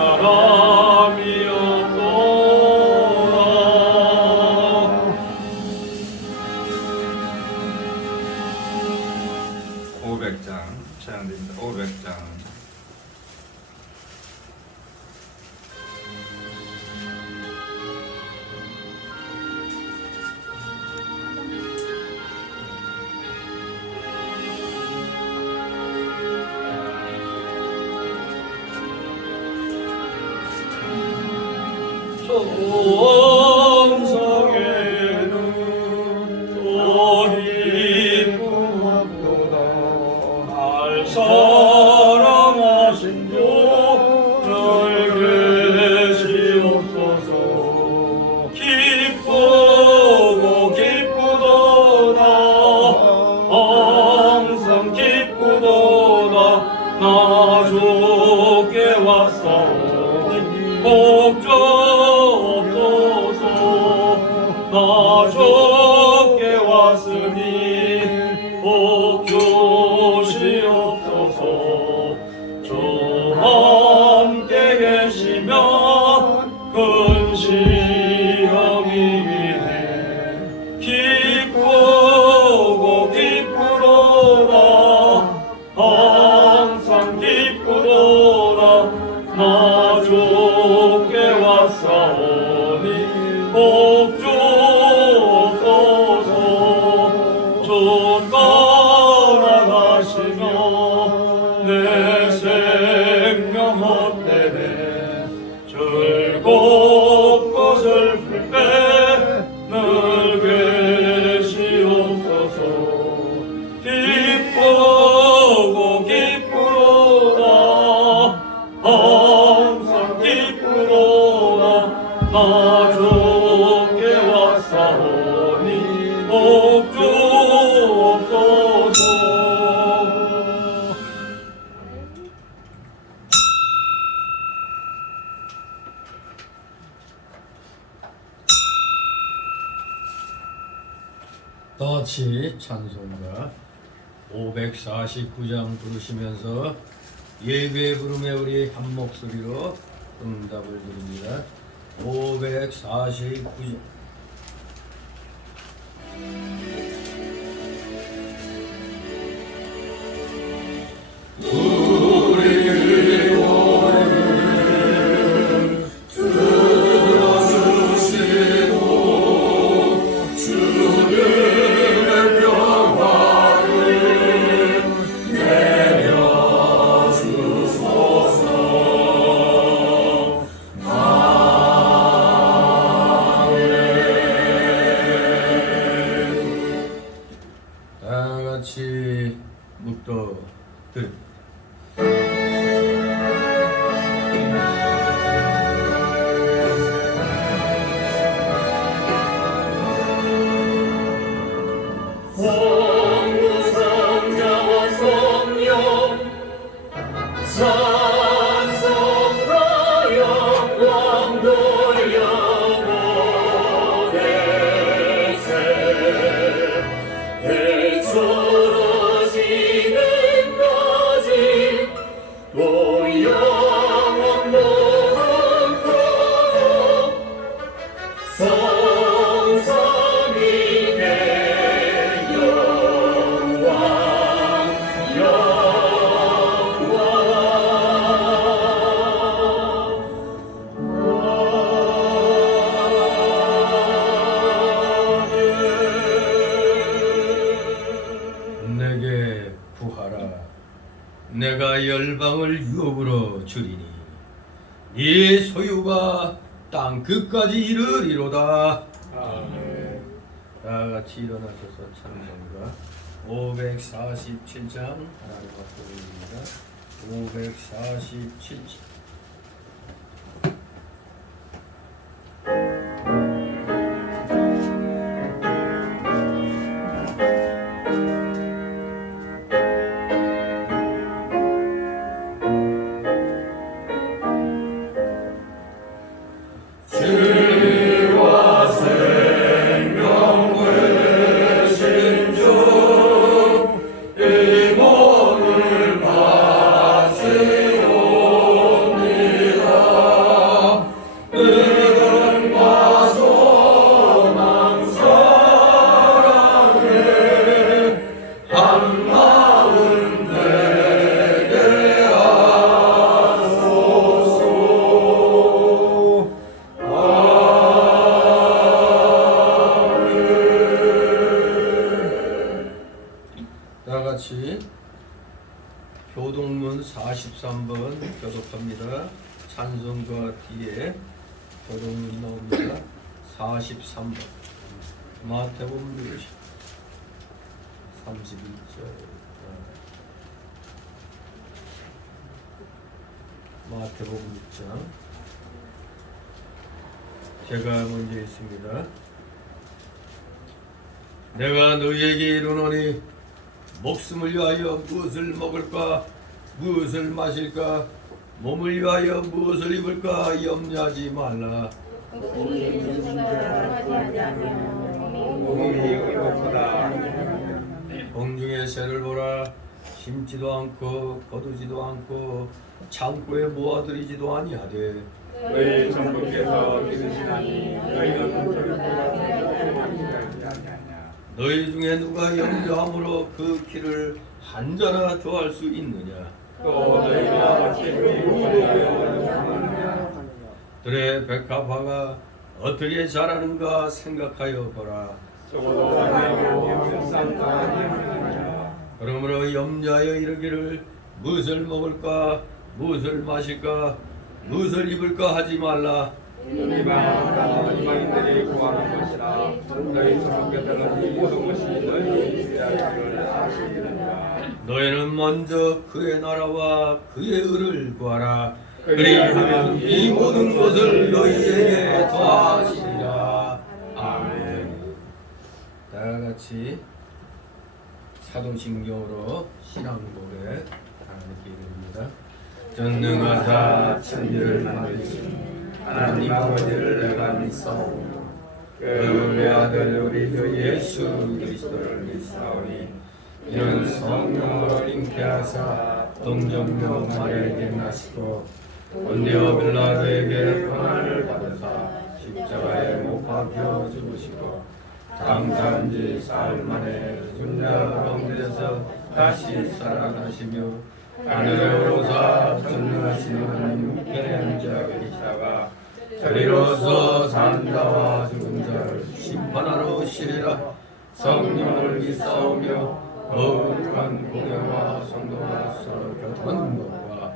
사람이 없도다. 500장 찬양드립니다. 500장. 성성에는 돈이 풍합도다. 날 사랑하신 주 늘 계시옵소서. 기쁘고 기쁘도다. 항상 기쁘도다. 나 주께 왔사오니 복주 나 주께 왔으니 복 주시옵소서. 주 함께 계시면 큰 시험이네. 기쁘고 기쁘도다. 항상 기쁘도다. 나 주께 왔사오니 복 주옵소서. 주 떠나가시며 내 생명 헛되네. 즐겁고 슬플 때 늘 계시옵소서. 기쁘고 기쁘도다. 항상 기쁘도다. 나 주께 왔사오니 복 주옵소서. 다같이 찬송가 549장 부르시면서 예배 부름에 우리 한 목소리로 응답을 드립니다. 549장 다같이 묵도 드립니다. 성부 성자와 성령 찬송과 영광 돌려보내세. 대초로 지금까지 또 영원 모른도록 성삼위의 영광 내게 구하라. 내가 열방을 유업으로 주리니 네 소유가 땅 끝까지 이르리로다. 아멘. 다같이 일어나셔서 찬송가 547장 하나님 앞에 올립니다. 547장 이 몸을 받으시오. 같이 교동문 43번 교독합니다. 찬송가 뒤에 교동문 나옵니다. 43번 마태복음 31절 마태복음 6장 제가 먼저 있습니다. 내가 너희에게 이르노니 목숨을 위하여 무엇을 먹을까 무엇을 마실까 몸을 위하여 무엇을 입을까 염려하지 말라. 공중의 새를 보라. 심지도 않고 거두지도 않고 창고에 모아들이지도 아니하되 너희 전부께서 기르시나니 너희는 너희 중에 누가 염려함으로 그 키를 한 자나 더할 수 있느냐. 또 너희가 어찌 들의 백합화가 어떻게 자라는가 생각하여 보라. 적어도 산내고 아니하느냐. 그러므로 염려하여 이르기를 무엇을 먹을까 무엇을 마실까 무엇을 입을까 하지 말라. 이방인들이 구하는 것이라. 너희 전부께서는 이 모든 것이 너희 위하여를 아시느니라. 너희는 먼저 그의 나라와 그의 의를 구하라. 그리하면 이 모든 것을 너희에게 더하시리라. 아멘. 다같이 사도신경으로 신앙고백 하나님께 이릅니다. 전능하사 천지를 만드신 하나님 아버지를 내가 믿사오며 그의 아들 우리 주 예수 그리스도를 믿사오니 이는 성령으로 잉태하사 동정녀 마리아에게 나시고 본디오 빌라도에게 고난을 받으사 십자가에 못 박혀 죽으시고 장사한 지 사흘 만에 죽은 자 가운데서 다시 살아나시며 하늘에 오르사 전능하신 하나님 우편에 앉아 계시다가 저리로서 산 자와 죽은 자를 심판하러 오시리라. 성령을 믿사오며 거룩한 공예와 성도가 서로 교통하는 것과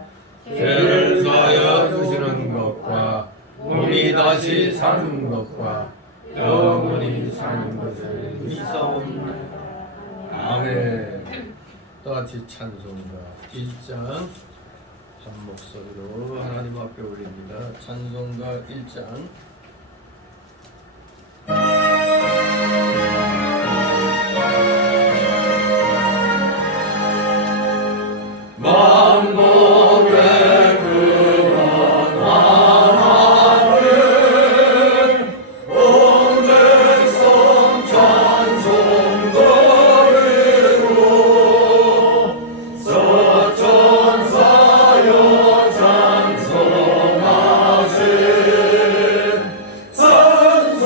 죄를 사하여 주시는 것과 몸이 다시 사는 것과 영원히 사는 것을 믿사옵니다. 아멘. 또다시 찬송가 1장 한 목소리로 하나님 앞에 올립니다. 찬송가 1장 만복의 그런 하나님 온 백성 찬송 드리고 서천사여 찬송하신 찬송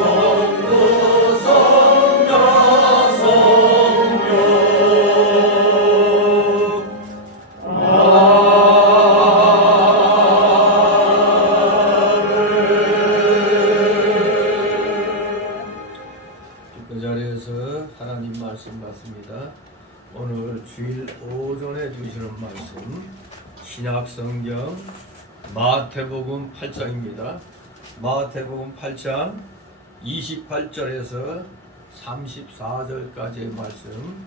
성도 성자 성령 그 자리에서 하나님 말씀 받습니다. 오늘 주일 오전에 주시는 말씀 신약성경 마태복음 8장입니다. 마태복음 8장 28절에서 34절까지의 말씀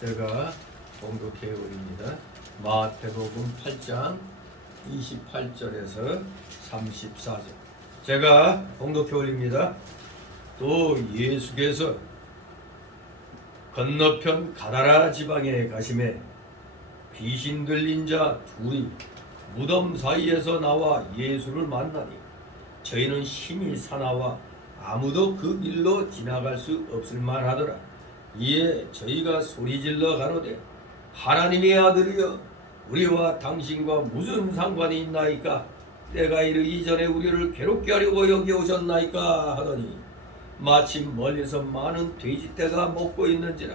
제가 봉독해 드립니다. 마태복음 8장 28절에서 34절 제가 봉독해 올립니다. 또 예수께서 건너편 가다라 지방에 가심에 귀신 들린 자 둘이 무덤 사이에서 나와 예수를 만나니 저희는 힘이 사나와 아무도 그 길로 지나갈 수 없을 만하더라. 이에 저희가 소리질러 가로되 하나님의 아들이여 우리와 당신과 무슨 상관이 있나이까? 때가 이르기 전에 우리를 괴롭게 하려고 여기 오셨나이까? 하더니 마침 멀리서 많은 돼지떼가 먹고 있는지라.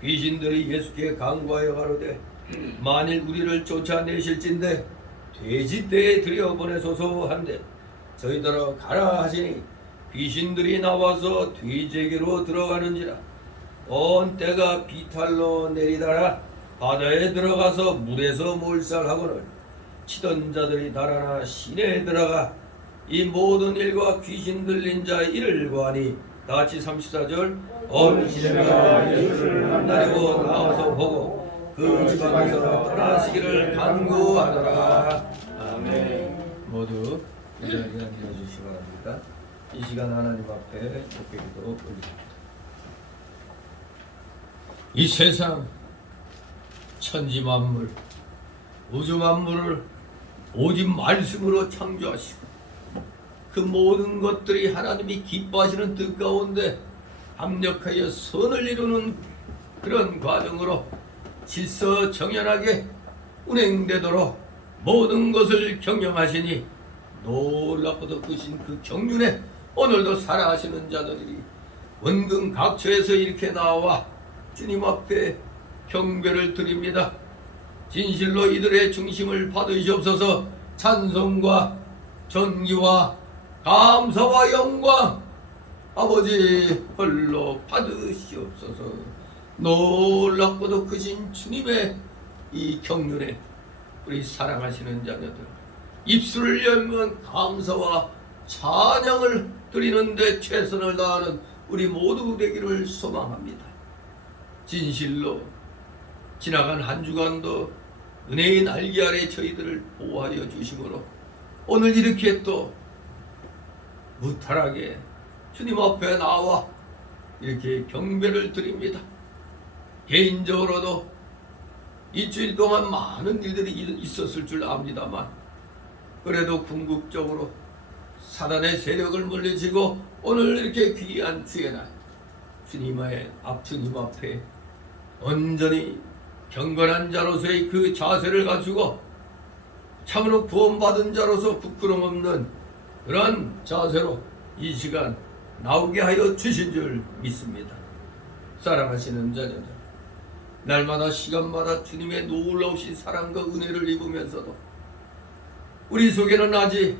귀신들이 예수께 간구하여 가로되 만일 우리를 쫓아내실진대 돼지떼에 들여보내소서 한데 저희더러 가라 하시니 귀신들이 나와서 돼지에게로 들어가는지라. 온 때가 비탈로 내리다라 바다에 들어가서 물에서 몰살하고는 치던 자들이 달아나 시내에 들어가 이 모든 일과 귀신 들린 자 이를 구하니 다같이 34절 온 시내가 예수를 만나려고 나와서 보고 그 지방에서 떠나시기를 간구하더라. 아멘. 모두 이 자리에 앉아주시기 바랍니다. 이 시간 하나님 앞에 목회기도 올립니다. 이 세상 천지 만물 우주 만물을 오직 말씀으로 창조하시고 그 모든 것들이 하나님이 기뻐하시는 뜻 가운데 합력하여 선을 이루는 그런 과정으로 질서 정연하게 운행되도록 모든 것을 경영하시니 놀랍고도 크신 그 경륜에 오늘도 살아가시는 자들이 원근 각처에서 이렇게 나와 주님 앞에 경배를 드립니다. 진실로 이들의 중심을 받으시옵소서. 찬송과 존귀와 감사와 영광 아버지 홀로 받으시옵소서. 놀랍고도 크신 주님의 이 경륜에 우리 사랑하시는 자녀들 입술을 열면 감사와 찬양을 드리는데 최선을 다하는 우리 모두 되기를 소망합니다. 진실로 지나간 한 주간도 은혜의 날개 아래 저희들을 보호하여 주심으로 오늘 이렇게 또 무탈하게 주님 앞에 나와 이렇게 경배를 드립니다. 개인적으로도 일주일 동안 많은 일들이 있었을 줄 압니다만 그래도 궁극적으로 사단의 세력을 물리치고 오늘 이렇게 귀한 주의 날 주님 앞에 온전히 경건한 자로서의 그 자세를 갖추고 참으로 구원받은 자로서 부끄럼 없는 그러한 자세로 이 시간 나오게 하여 주신 줄 믿습니다. 사랑하시는 자녀들 날마다 시간마다 주님의 놀라우신 사랑과 은혜를 입으면서도 우리 속에는 아직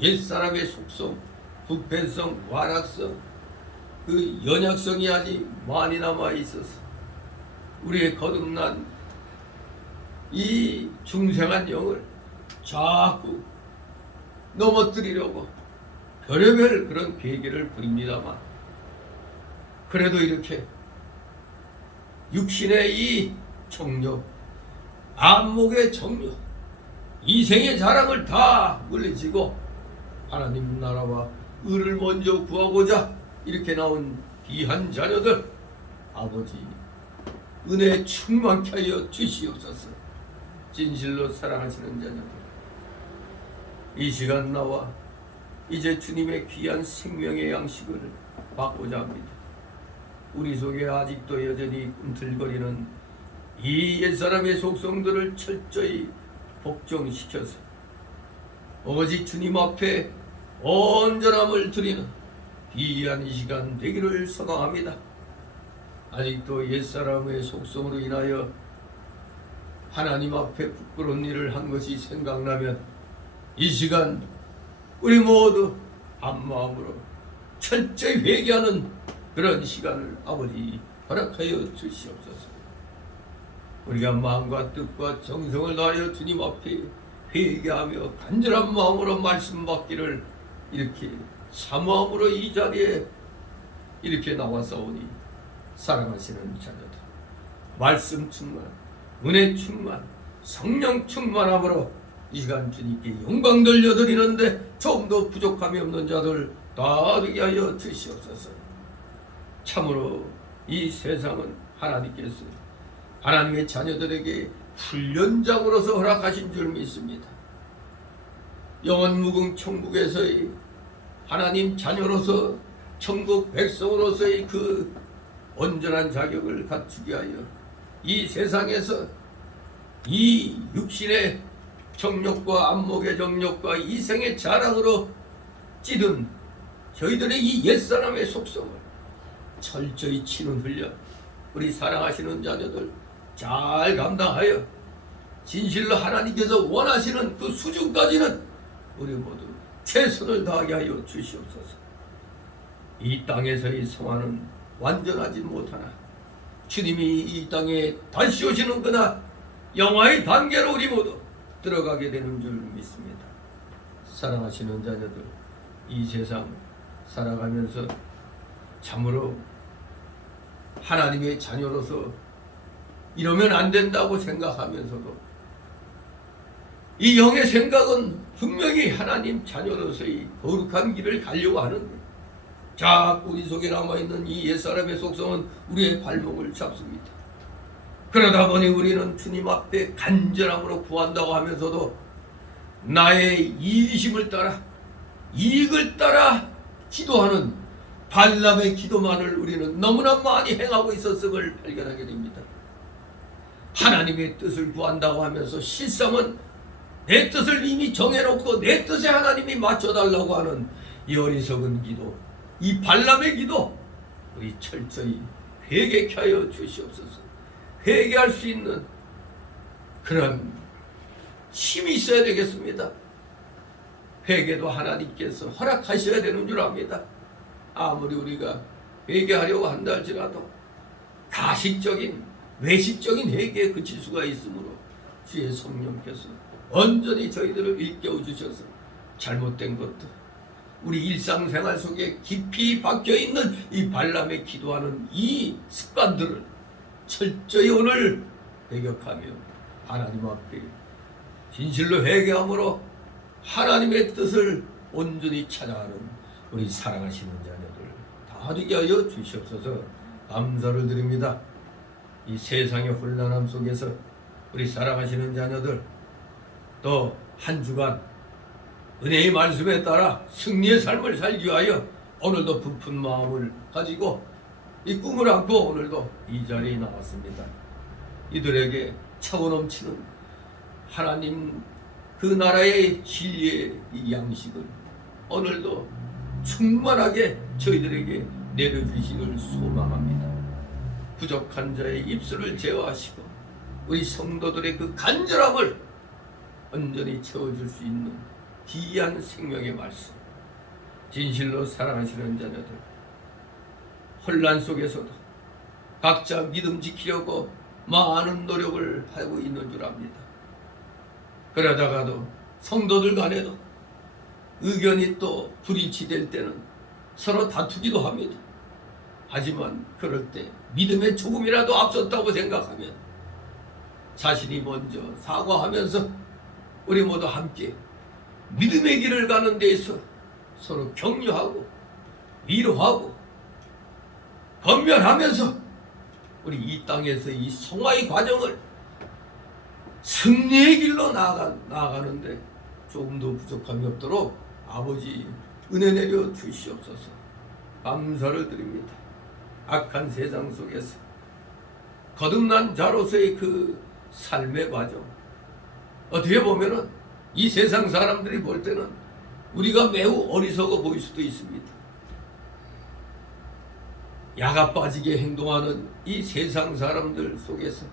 옛사람의 속성, 부패성, 완악성, 그 연약성이 아직 많이 남아 있어서 우리의 거듭난 이 중생한 영을 자꾸 넘어뜨리려고 별의별 그런 계기를 부립니다만 그래도 이렇게 육신의 이 정욕, 안목의 정욕, 이생의 자랑을 다 물리치고 하나님 나라와 의를 먼저 구하고자 이렇게 나온 귀한 자녀들 아버지 은혜 충만케 하여 주시옵소서. 진실로 사랑하시는 자녀들 이 시간 나와 이제 주님의 귀한 생명의 양식을 받고자 합니다. 우리 속에 아직도 여전히 꿈틀거리는 이 옛사람의 속성들을 철저히 복종시켜서 오직 주님 앞에 온전함을 드리는 귀한 이 시간 되기를 소망합니다. 아직도 옛사람의 속성으로 인하여 하나님 앞에 부끄러운 일을 한 것이 생각나면 이 시간 우리 모두 한마음으로 철저히 회개하는 그런 시간을 아버지 허락하여 주시옵소서. 우리가 마음과 뜻과 정성을 다하여 주님 앞에 회개하며 간절한 마음으로 말씀 받기를 이렇게 사모함으로 이 자리에 이렇게 나와서오니 사랑하시는 자녀들 말씀 충만, 은혜 충만, 성령 충만함으로 이 시간 주님께 영광 돌려드리는데 좀 더 부족함이 없는 자들 다 되게 하여 주시옵소서. 참으로 이 세상은 하나님께서 하나님의 자녀들에게 훈련장으로서 허락하신 줄 믿습니다. 영원 무궁 천국에서의 하나님 자녀로서 천국 백성으로서의 그 온전한 자격을 갖추게 하여 이 세상에서 이 육신의 정욕과 안목의 정욕과 이생의 자랑으로 찌든 저희들의 이 옛사람의 속성을 철저히 치는 훈련 우리 사랑하시는 자녀들 잘 감당하여 진실로 하나님께서 원하시는 그 수준까지는 우리 모두 최선을 다하게 하여 주시옵소서. 이 땅에서의 성화는 완전하지 못하나 주님이 이 땅에 다시 오시는 그날 영화의 단계로 우리 모두 들어가게 되는 줄 믿습니다. 사랑하시는 자녀들, 이 세상 살아가면서 참으로 하나님의 자녀로서 이러면 안 된다고 생각하면서도 이 영의 생각은 분명히 하나님 자녀로서의 거룩한 길을 가려고 하는데 자꾸 우리 속에 남아있는 이 옛사람의 속성은 우리의 발목을 잡습니다. 그러다 보니 우리는 주님 앞에 간절함으로 구한다고 하면서도 나의 이기심을 따라 이익을 따라 기도하는 발람의 기도만을 우리는 너무나 많이 행하고 있었음을 발견하게 됩니다. 하나님의 뜻을 구한다고 하면서 실상은 내 뜻을 이미 정해놓고 내 뜻에 하나님이 맞춰달라고 하는 이 어리석은 기도, 이 발람의 기도, 우리 철저히 회개케 하여 주시옵소서. 회개할 수 있는 그런 힘이 있어야 되겠습니다. 회개도 하나님께서 허락하셔야 되는 줄 압니다. 아무리 우리가 회개하려고 한다 할지라도 가식적인 외식적인 회개에 그칠 수가 있으므로 주의 성령께서 온전히 저희들을 일깨워 주셔서 잘못된 것들, 우리 일상생활 속에 깊이 박혀있는 이 발람에 기도하는 이 습관들을 철저히 오늘 배격하며 하나님 앞에 진실로 회개함으로 하나님의 뜻을 온전히 찾아가는 우리 사랑하시는 자녀들 다 되게 하여 주시옵소서. 감사를 드립니다. 이 세상의 혼란함 속에서 우리 사랑하시는 자녀들 또 한 주간 은혜의 말씀에 따라 승리의 삶을 살기 위하여 오늘도 부푼 마음을 가지고 이 꿈을 안고 오늘도 이 자리에 나왔습니다. 이들에게 차고 넘치는 하나님 그 나라의 진리의 이 양식을 오늘도 충만하게 저희들에게 내려주시기를 소망합니다. 부족한 자의 입술을 제어하시고 우리 성도들의 그 간절함을 온전히 채워줄 수 있는 귀한 생명의 말씀, 진실로 사랑하시는 자녀들 혼란 속에서도 각자 믿음 지키려고 많은 노력을 하고 있는 줄 압니다. 그러다가도 성도들 간에도 의견이 또 불일치될 때는 서로 다투기도 합니다. 하지만 그럴 때 믿음에 조금이라도 앞섰다고 생각하면 자신이 먼저 사과하면서 우리 모두 함께 믿음의 길을 가는 데 있어 서로 격려하고 위로하고 건면하면서 우리 이 땅에서 이 성화의 과정을 승리의 길로 나아가는데 조금도 부족함이 없도록 아버지 은혜 내려 주시옵소서. 감사를 드립니다. 악한 세상 속에서 거듭난 자로서의 그 삶의 과정, 어떻게 보면은 이 세상 사람들이 볼 때는 우리가 매우 어리석어 보일 수도 있습니다. 야가 빠지게 행동하는 이 세상 사람들 속에서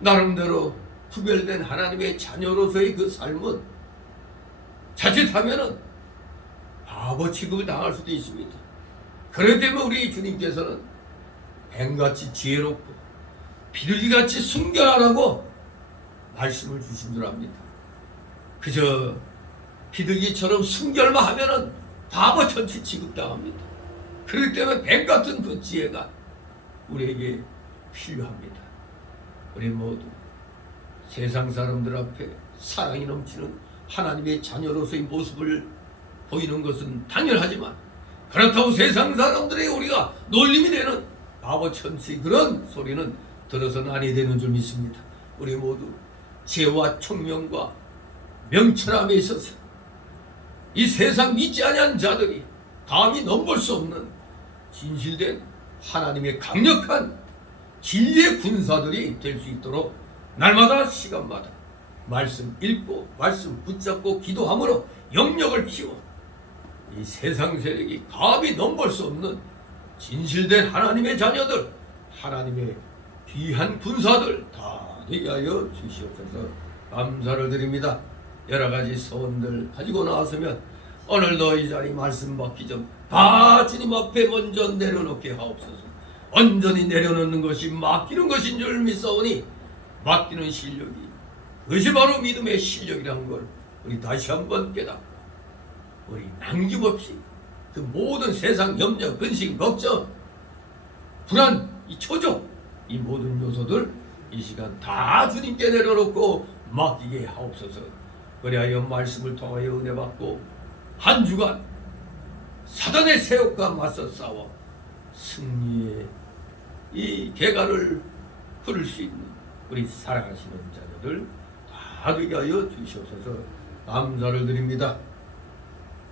나름대로 구별된 하나님의 자녀로서의 그 삶은 자칫하면은 바보 취급을 당할 수도 있습니다. 그렇기 때문에 우리 주님께서는 뱀같이 지혜롭고 비둘기같이 순결하라고 말씀을 주신 줄 압니다. 그저 비둘기처럼 순결만 하면은 바보처럼 취급당합니다. 그렇기 때문에 뱀같은 그 지혜가 우리에게 필요합니다. 우리 모두 세상 사람들 앞에 사랑이 넘치는 하나님의 자녀로서의 모습을 보이는 것은 당연하지만 그렇다고 세상 사람들에게 우리가 놀림이 되는 바보천치 그런 소리는 들어서는 아니 되는 줄 믿습니다. 우리 모두 지혜와 총명과 명철함에 있어서 이 세상 믿지 아니한 자들이 감히 넘볼 수 없는 진실된 하나님의 강력한 진리의 군사들이 될 수 있도록 날마다 시간마다 말씀 읽고 말씀 붙잡고 기도함으로 영역을 키워 이 세상 세력이 감히 넘볼 수 없는 진실된 하나님의 자녀들, 하나님의 귀한 군사들 다 되게 하여 주시옵소서. 감사를 드립니다. 여러 가지 소원들 가지고 나왔으면 오늘도 이 자리 말씀 받기 전 다 주님 앞에 먼저 내려놓게 하옵소서. 온전히 내려놓는 것이 맡기는 것인 줄 믿사오니 맡기는 실력이 그것이 바로 믿음의 실력이라는 걸 우리 다시 한번 깨닫고 우리 남김없이 그 모든 세상 염려, 근심, 걱정, 불안, 이 초조, 이 모든 요소들 이 시간 다 주님께 내려놓고 맡기게 하옵소서. 그리하여 말씀을 통하여 은혜 받고 한 주간 사단의 세력과 맞서 싸워 승리의 이 개가를 흐를 수 있는 우리 살아가시는 자녀들 다 되게 하여 주시옵소서. 감사를 드립니다.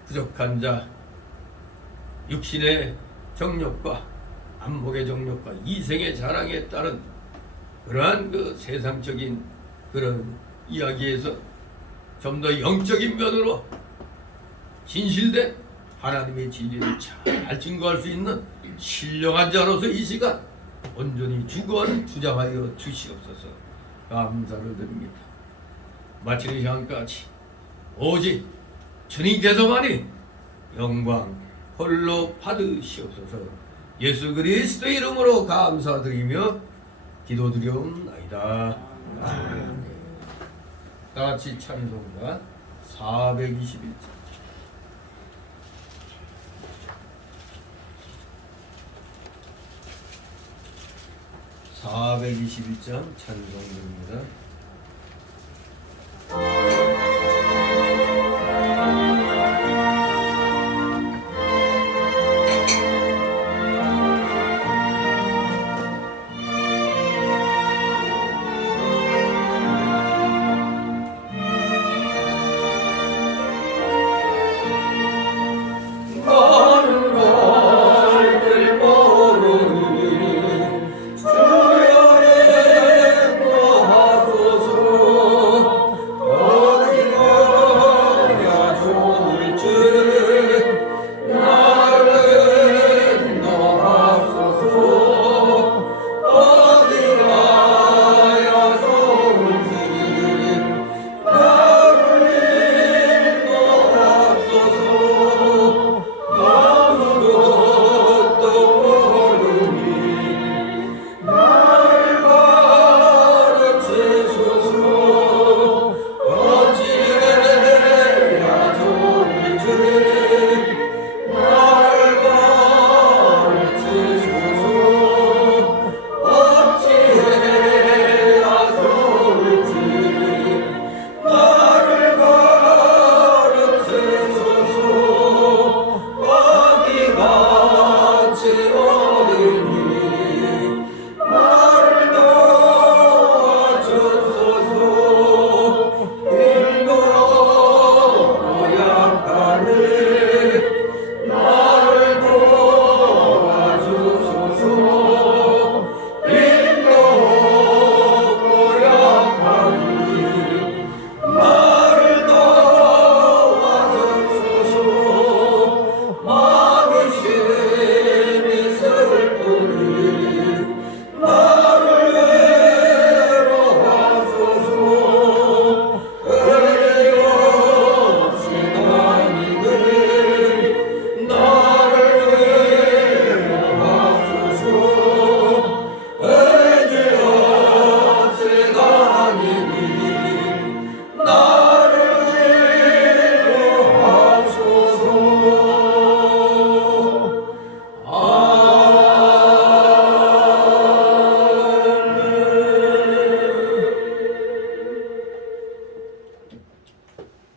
부족한 자, 육신의 정욕과 안목의 정욕과 이생의 자랑에 따른 그러한 그 세상적인 그런 이야기에서 좀 더 영적인 면으로 진실된 하나님의 진리를 잘 증거할 수 있는 신령한 자로서 이 시간 온전히 주장하여 주시옵소서. 감사를 드립니다. 마치는 시간까지 오직 주님께서만이 영광 홀로 받으시옵소서. 예수 그리스도의 이름으로 감사드리며 기도드리옵나이다. 아멘. 다같이 찬송가 421장. 421장 찬송입니다.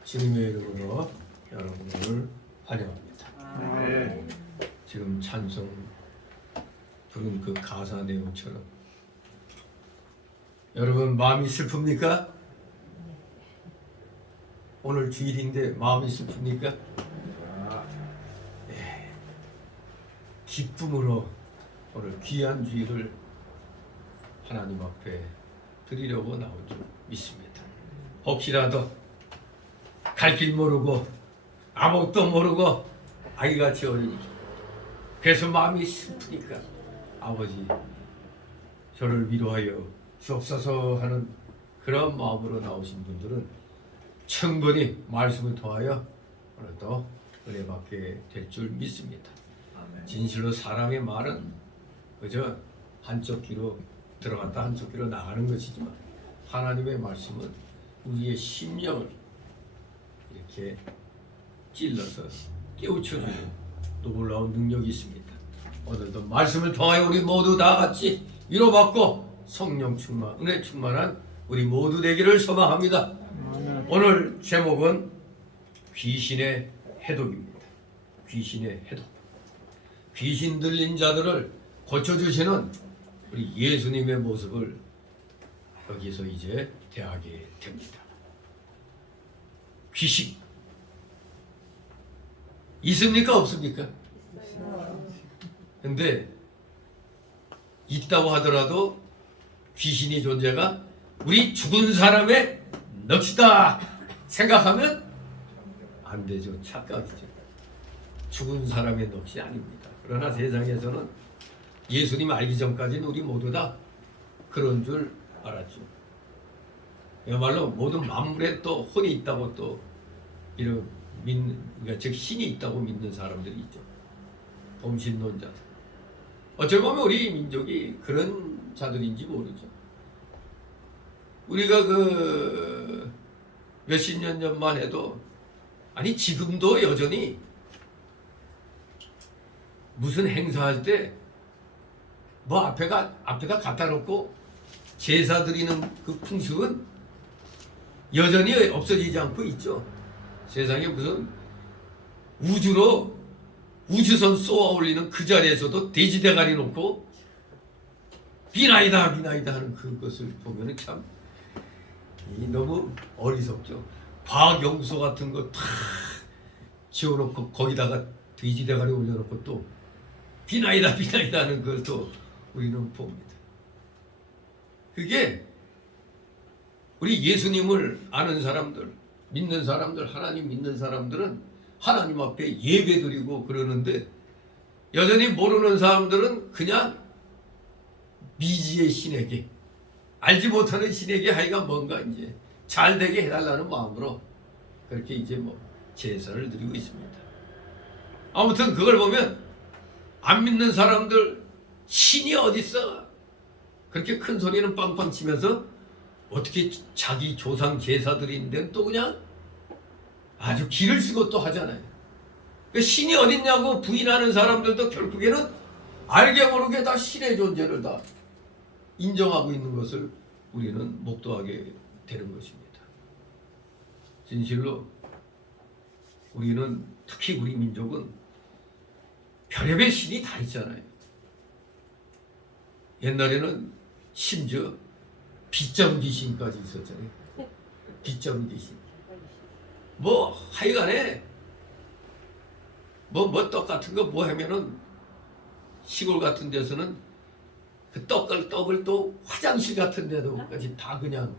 주님의 이름으로 여러분을 환영합니다. 지금 찬송 부른 그 가사 내용처럼 여러분 마음이 슬픕니까? 오늘 주일인데 마음이 슬픕니까? 네. 기쁨으로 오늘 귀한 주일을 하나님 앞에 드리려고 나온 줄 믿습니다. 혹시라도 갈 길 모르고 아무것도 모르고 아이같이 어리니 그래서 마음이 슬프니까 아버지 저를 위로하여 주옵소서 하는 그런 마음으로 나오신 분들은 충분히 말씀을 통하여 오늘도 은혜 받게 될 줄 믿습니다. 진실로 사람의 말은 그저 한쪽 귀로 들어갔다 한쪽 귀로 나가는 것이지만 하나님의 말씀은 우리의 심령을 이렇게 찔러서 깨우쳐주는 놀라운 능력이 있습니다. 오늘도 말씀을 통하여 우리 모두 다 같이 위로받고 성령 충만, 은혜 충만한 우리 모두 되기를 소망합니다. 오늘 제목은 귀신의 해독입니다. 귀신의 해독. 귀신 들린 자들을 고쳐주시는 우리 예수님의 모습을 여기서 이제 대하게 됩니다. 귀신 있습니까? 없습니까? 근데 있다고 하더라도 귀신이 존재가 우리 죽은 사람의 넋이다 생각하면 안 되죠. 착각이죠. 죽은 사람의 넋이 아닙니다. 그러나 세상에서는 예수님 알기 전까지는 우리 모두 다 그런 줄 알았죠. 그야말로 모든 만물에 또 혼이 있다고 또 이런 그러니까 즉 신이 있다고 믿는 사람들이 있죠. 범신론자. 어찌 보면 우리 민족이 그런 자들인지 모르죠. 우리가 그 몇십 년 전만 해도 아니 지금도 여전히 무슨 행사할 때 뭐 앞에가 갖다 놓고 제사 드리는 그 풍습은 여전히 없어지지 않고 있죠. 세상에 무슨 우주로 우주선 쏘아 올리는 그 자리에서도 돼지 대가리 놓고 비나이다 비나이다 하는 그것을 보면은 참 너무 어리석죠. 과학연구소 같은 거 다 지어놓고 거기다가 돼지 대가리 올려놓고 또 비나이다 비나이다 하는 걸 또 우리는 봅니다. 그게 우리 예수님을 아는 사람들, 믿는 사람들, 하나님 믿는 사람들은 하나님 앞에 예배드리고 그러는데 여전히 모르는 사람들은 그냥 미지의 신에게 알지 못하는 신에게 하여간 뭔가 이제 잘 되게 해달라는 마음으로 그렇게 이제 뭐 제사를 드리고 있습니다. 아무튼 그걸 보면 안 믿는 사람들 신이 어딨어? 그렇게 큰 소리는 빵빵 치면서 어떻게 자기 조상 제사드리는데 또 그냥 아주 기를 쓰고 또 하잖아요. 그 신이 어딨냐고 부인하는 사람들도 결국에는 알게 모르게 다 신의 존재를 다 인정하고 있는 것을 우리는 목도하게 되는 것입니다. 진실로 우리는 특히 우리 민족은 별의별 신이 다 있잖아요. 옛날에는 심지어 빗자루 귀신까지 있었잖아요. 빗자루 귀신. 뭐 하여간에 뭐 떡 같은 거 뭐 하면은 시골 같은 데서는 그 떡을 또 화장실 같은 데도까지 다 그냥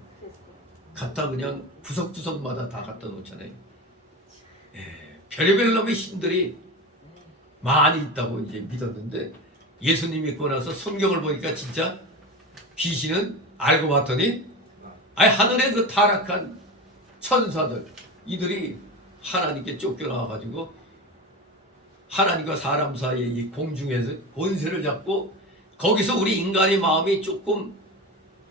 갖다 그냥 구석구석마다 다 갖다 놓잖아요. 별의별 놈의 신들이 많이 있다고 이제 믿었는데 예수님 믿고 나서 성경을 보니까 진짜 귀신은 알고 봤더니 아니 하늘의 그 타락한 천사들 이들이 하나님께 쫓겨나와 가지고 하나님과 사람 사이에 이 공중에서 권세를 잡고 거기서 우리 인간의 마음이 조금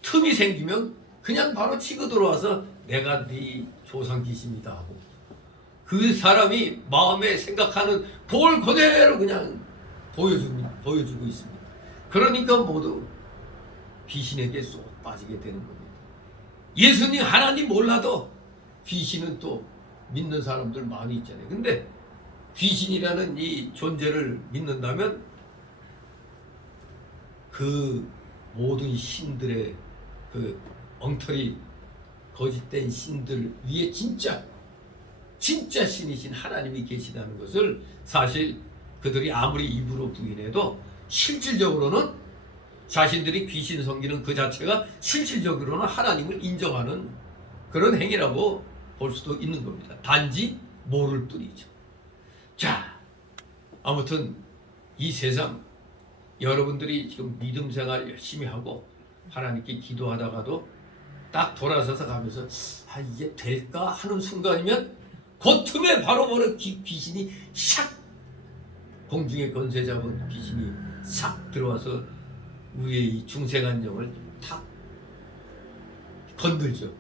틈이 생기면 그냥 바로 치고 들어와서 내가 네 조상 귀신이다 하고 그 사람이 마음에 생각하는 볼 그대로 그냥 보여주고 있습니다. 그러니까 모두 귀신에게 쏙 빠지게 되는 겁니다. 예수님 하나님 몰라도 귀신은 또 믿는 사람들 많이 있잖아요. 근데 귀신이라는 이 존재를 믿는다면 그 모든 신들의 그 엉터리 거짓된 신들 위에 진짜 신이신 하나님이 계시다는 것을 사실 그들이 아무리 입으로 부인해도 실질적으로는 자신들이 귀신 섬기는 그 자체가 실질적으로는 하나님을 인정하는 그런 행위라고 볼 수도 있는 겁니다. 단지 모를 뿐이죠. 자, 아무튼 이 세상 여러분들이 지금 믿음 생활 열심히 하고 하나님께 기도하다가도 딱 돌아서서 가면서 이게 될까 하는 순간이면 그 틈에 바로 보는 귀신이 샥 공중에 권세 잡은 귀신이 싹 들어와서 우리의 이 중생안정을 탁 건들죠.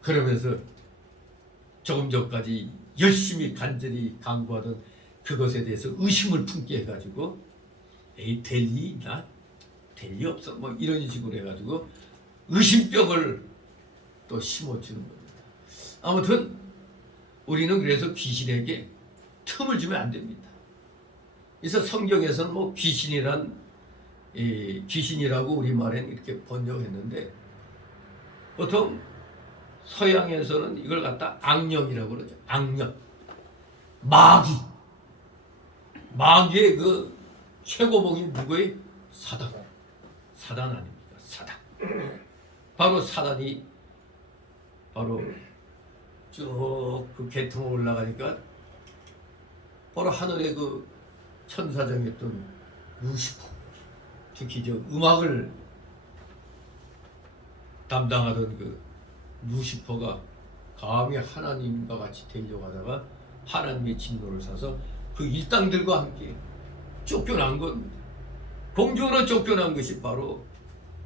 그러면서 조금 전까지 열심히 간절히 간구하던 그것에 대해서 의심을 품게 해가지고 에이 될 리 있나? 될 리 없어? 뭐 이런 식으로 해가지고 의심병을 또 심어주는 겁니다. 아무튼 우리는 그래서 귀신에게 틈을 주면 안 됩니다. 그래서 성경에서는 뭐 귀신이라고 우리말엔 이렇게 번역했는데 보통 서양에서는 이걸 갖다 악령이라고 그러죠. 악령, 마귀의 그 최고봉이 누구의? 사단 아닙니까? 사단. 바로 사단이 바로 쭉 그 계통으로 올라가니까 바로 하늘의 그 천사장이었던 루시퍼, 특히 저 음악을 담당하던 그 루시퍼가 감히 하나님과 같이 되려고 하다가 하나님의 진노를 사서 그 일당들과 함께 쫓겨난 겁니다. 공중으로 쫓겨난 것이 바로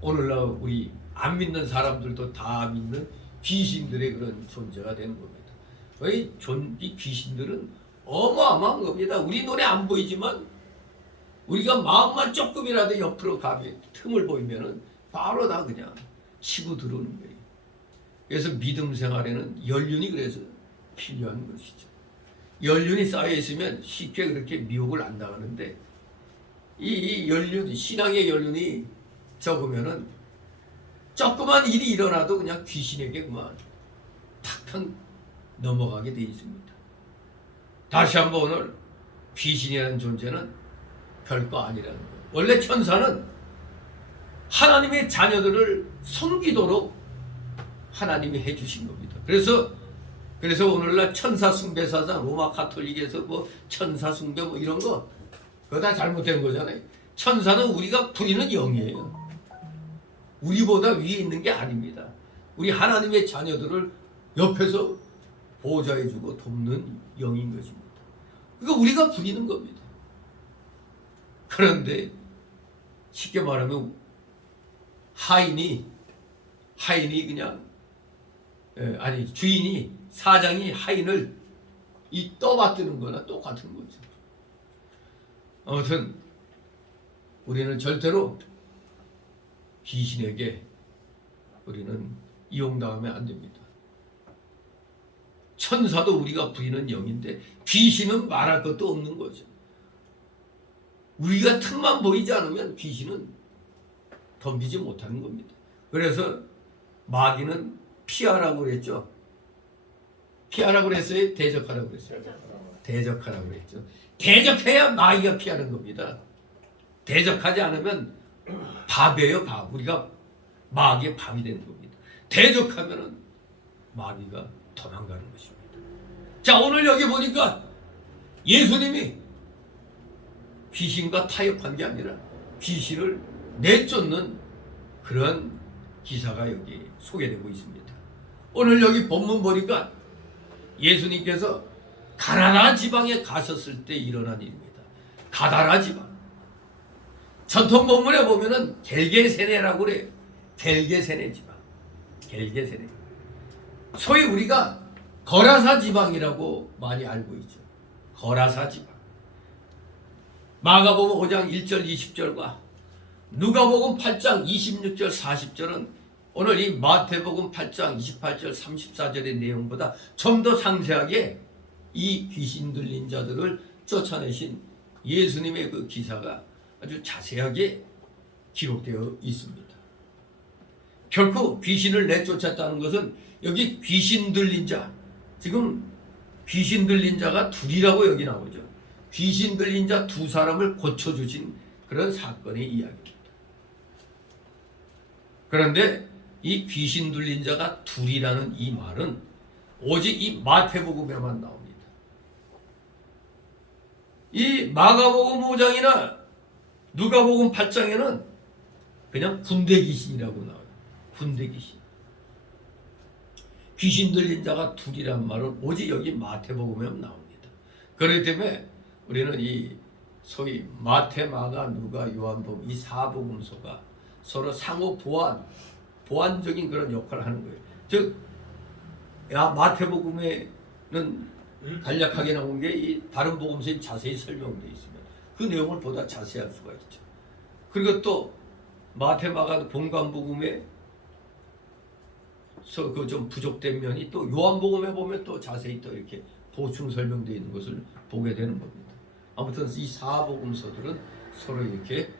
오늘날 우리 안 믿는 사람들도 다 믿는 귀신들의 그런 존재가 되는 겁니다. 이 귀신들은 어마어마한 겁니다. 우리 눈에 안 보이지만 우리가 마음만 조금이라도 옆으로 가면 틈을 보이면은 바로 다 그냥 치고 들어오는 거예요. 그래서 믿음 생활에는 연륜이 그래서 필요한 것이죠. 연륜이 쌓여 있으면 쉽게 그렇게 미혹을 안 당하는데 이 연륜, 신앙의 연륜이 적으면은 조그만 일이 일어나도 그냥 귀신에게 그만 탁탁 넘어가게 돼 있습니다. 다시 한번 오늘 귀신이라는 존재는 별거 아니라는 거예요. 원래 천사는 하나님의 자녀들을 섬기도록 하나님이 해주신 겁니다. 그래서 오늘날 천사 숭배사상 로마 가톨릭에서 뭐 천사 숭배 뭐 이런 거 그거 다 잘못된 거잖아요. 천사는 우리가 부리는 영이에요. 우리보다 위에 있는 게 아닙니다. 우리 하나님의 자녀들을 옆에서 보호자해주고 돕는 영인 것입니다. 그러니까 우리가 부리는 겁니다. 그런데 쉽게 말하면 하인이 그냥 주인이 사장이 하인을 이 떠받드는 거나 똑같은 거죠. 아무튼 우리는 절대로 귀신에게 우리는 이용당하면 안 됩니다. 천사도 우리가 부리는 영인데 귀신은 말할 것도 없는 거죠. 우리가 틈만 보이지 않으면 귀신은 덤비지 못하는 겁니다. 그래서 마귀는 피하라고 그랬죠. 피하라고 그랬어요? 대적하라고 그랬어요? 대적하라고 그랬죠. 대적해야 마귀가 피하는 겁니다. 대적하지 않으면 밥이에요, 밥. 우리가 마귀의 밥이 되는 겁니다. 대적하면은 마귀가 도망가는 것입니다. 자, 오늘 여기 보니까 예수님이 귀신과 타협한 게 아니라 귀신을 내쫓는 그런 기사가 여기 소개되고 있습니다. 오늘 여기 본문 보니까 예수님께서 가나나 지방에 가셨을 때 일어난 일입니다. 가다라 지방. 전통 본문에 보면은 겔게세네라고 그래요. 겔게세네 지방. 겔게세네. 소위 우리가 거라사 지방이라고 많이 알고 있죠. 거라사 지방. 마가복음 5장 1절 20절과 누가복음 8장 26절 40절은 오늘 이 마태복음 8장 28절 34절의 내용보다 좀 더 상세하게 이 귀신 들린 자들을 쫓아내신 예수님의 그 기사가 아주 자세하게 기록되어 있습니다. 결코 귀신을 내쫓았다는 것은 여기 귀신 들린 자, 지금 귀신 들린 자가 둘이라고 여기 나오죠. 귀신 들린 자 두 사람을 고쳐주신 그런 사건의 이야기입니다. 그런데 이 귀신 들린 자가 둘이라는 이 말은 오직 이 마태복음에만 나옵니다. 이 마가복음 5장이나 누가복음 8장에는 그냥 군대 귀신이라고 나와요. 군대 귀신. 귀신 들린 자가 둘이란 말은 오직 여기 마태복음에만 나옵니다. 그렇기 때문에 우리는 이 소위 마태, 마가, 누가, 요한복음 이 사복음서가 서로 상호 보완적인 그런 역할을 하는 거예요. 즉, 마태복음에는 간략하게 나온 게 이 다른 복음서에 자세히 설명되어 있으면 그 내용을 보다 자세히 할 수가 있죠. 그리고 또 마태, 마가, 본관복음에 그 좀 부족된 면이 또 요한복음에 보면 또 자세히 또 이렇게 보충 설명되어 있는 것을 보게 되는 겁니다. 아무튼 이 사복음서들은 서로 이렇게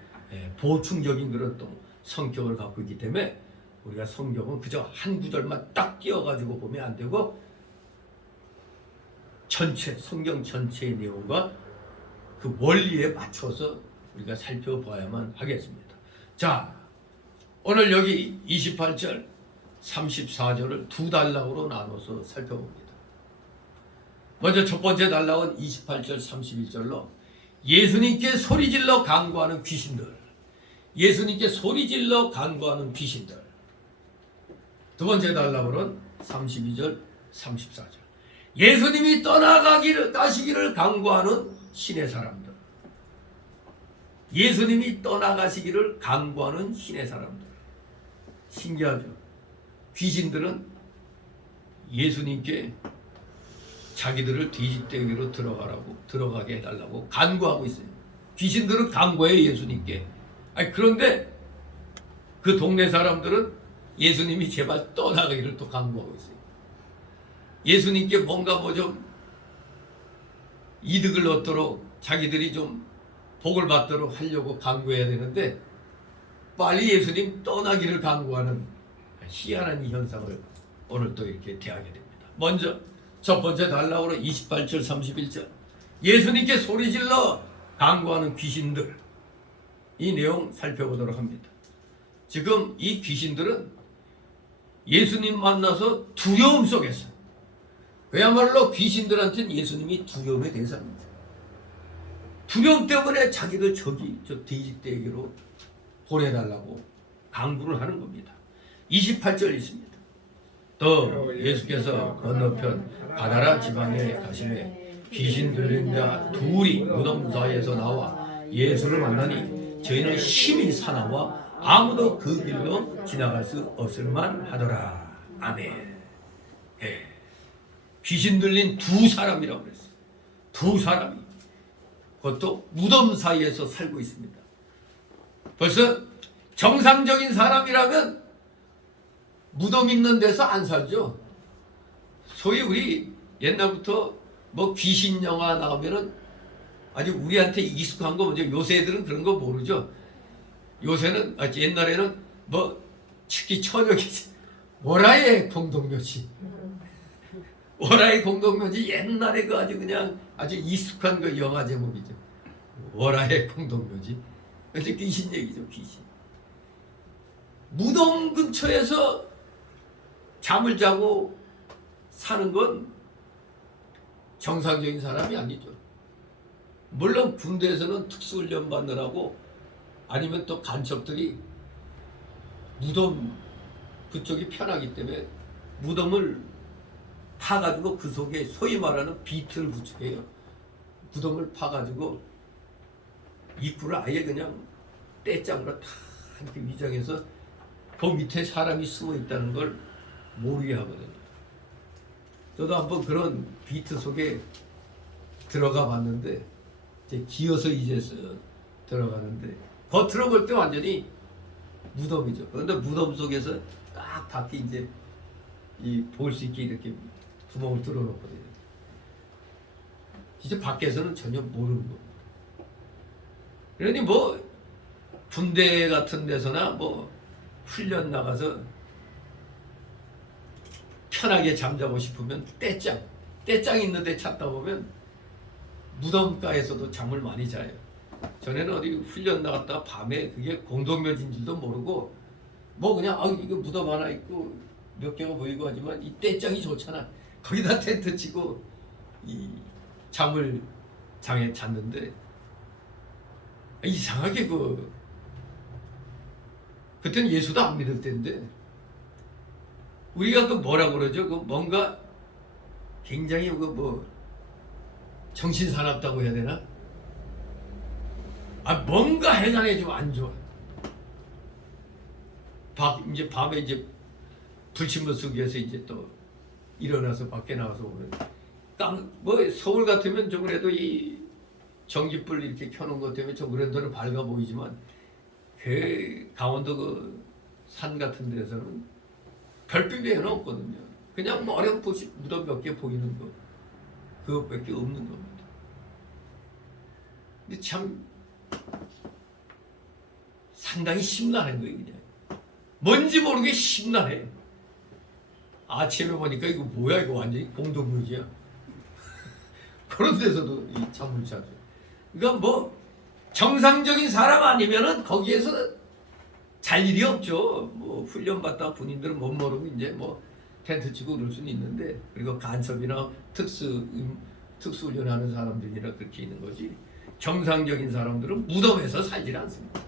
보충적인 그런 또 성격을 갖고 있기 때문에 우리가 성경은 그저 한 구절만 딱 띄어가지고 보면 안 되고 전체 성경 전체의 내용과 그 원리에 맞춰서 우리가 살펴봐야만 하겠습니다. 자, 오늘 여기 28절 34절을 두 단락으로 나눠서 살펴봅니다. 먼저 첫 번째 단락은 28절 31절로 예수님께 소리질러 간구하는 귀신들, 예수님께 소리질러 간구하는 귀신들. 두 번째 단락으로는 32절 34절 예수님이 떠나가시기를 간구하는 신의 사람들, 예수님이 떠나가시기를 간구하는 신의 사람들. 신기하죠? 귀신들은 예수님께 자기들을 뒤집대기로 들어가게 해달라고 간구하고 있어요. 귀신들은 간구해요, 예수님께. 그런데 그 동네 사람들은 예수님이 제발 떠나가기를 또 간구하고 있어요. 예수님께 뭔가 뭐 좀 이득을 얻도록 자기들이 좀 복을 받도록 하려고 간구해야 되는데 빨리 예수님 떠나기를 간구하는 희한한 이 현상을 오늘 또 이렇게 대하게 됩니다. 먼저 첫 번째 단락으로 28절 31절 예수님께 소리질러 간구하는 귀신들, 이 내용 살펴보도록 합니다. 지금 이 귀신들은 예수님 만나서 두려움 속에서, 그야말로 귀신들한테는 예수님이 두려움의 대상입니다. 두려움 때문에 자기들 저 돼지떼기로 보내달라고 간구를 하는 겁니다. 28절 있습니다. 또 예수께서 건너편 가다라 지방에 가시매 귀신 들린 자 둘이 무덤 사이에서 나와 예수를 만나니 저희는 심히 사나워 아무도 그 길로 지나갈 수 없을만 하더라. 아멘. 귀신 들린 두 사람이라고 그랬어요. 두 사람이 그것도 무덤 사이에서 살고 있습니다. 벌써 정상적인 사람이라면 무덤 있는 데서 안 살죠. 소위 우리 옛날부터 뭐 귀신 영화 나오면은 아주 우리한테 익숙한 거 먼저, 요새 애들은 그런 거 모르죠. 요새는 옛날에는 뭐 특히 처녀기 월화의 공동묘지, 월화의 공동묘지 옛날에 그 아주 그냥 아주 익숙한 그 영화 제목이죠. 월화의 공동묘지. 그래서 귀신 얘기죠, 귀신. 무덤 근처에서 잠을 자고 사는 건 정상적인 사람이 아니죠. 물론 군대에서는 특수훈련 받느라고 아니면 또 간첩들이 무덤 그쪽이 편하기 때문에 무덤을 파가지고 그 속에 소위 말하는 비트를 구축해요. 무덤을 파가지고 입구를 아예 그냥 떼짱으로 다 이렇게 위장해서 그 밑에 사람이 숨어 있다는 걸 모르게 하거든요. 저도 한번 그런 비트 속에 들어가 봤는데, 이제 기어서 이제서 들어가는데 겉으로 볼 때 완전히 무덤이죠. 그런데 무덤 속에서 딱 밖에 이제 볼 수 있게 이렇게 구멍을 뚫어놓거든요. 진짜 밖에서는 전혀 모르는 겁니다. 그러니 뭐 군대 같은 데서나 뭐 훈련 나가서 편하게 잠자고 싶으면 떼짱 있는 데 찾다 보면 무덤가에서도 잠을 많이 자요. 전에는 어디 훈련 나갔다가 밤에 그게 공동묘지인 줄도 모르고 뭐 그냥 이거 무덤 하나 있고 몇 개가 보이고 하지만 이 떼짱이 좋잖아. 거기다 텐트 치고 이 잠을 장에 잤는데 이상하게 그때는 예수도 안 믿을 때인데 우리가 뭐라 그러죠? 뭔가 굉장히 정신 사납다고 해야 되나? 뭔가 해장에 좀 안 좋아. 이제 밤에 이제 불침번 속에서 이제 또 일어나서 밖에 나와서 오는 뭐 서울 같으면 좀 그래도 이 전기불 이렇게 켜놓은 것 때문에 좀 그래도 밝아 보이지만 그 강원도 그 산 같은 데서는 별빛 외에는 없거든요. 그냥 뭐 어렴풋이 무덤 몇 개 보이는 거 그것밖에 없는 겁니다. 근데 참 상당히 심란한 거예요. 그냥 뭔지 모르게 심란해. 아침에 보니까 이거 뭐야, 이거 완전히 공동묘지야. 그런 데서도 이 잠을 자죠. 그러니까 뭐 정상적인 사람 아니면은 거기에서 잘 일이 없죠. 뭐 훈련받다 군인들은 못 모르고 이제 뭐 텐트 치고 그럴 수는 있는데, 그리고 간첩이나 특수훈련하는 사람들이라 그렇게 있는 거지. 정상적인 사람들은 무덤에서 살질 않습니다.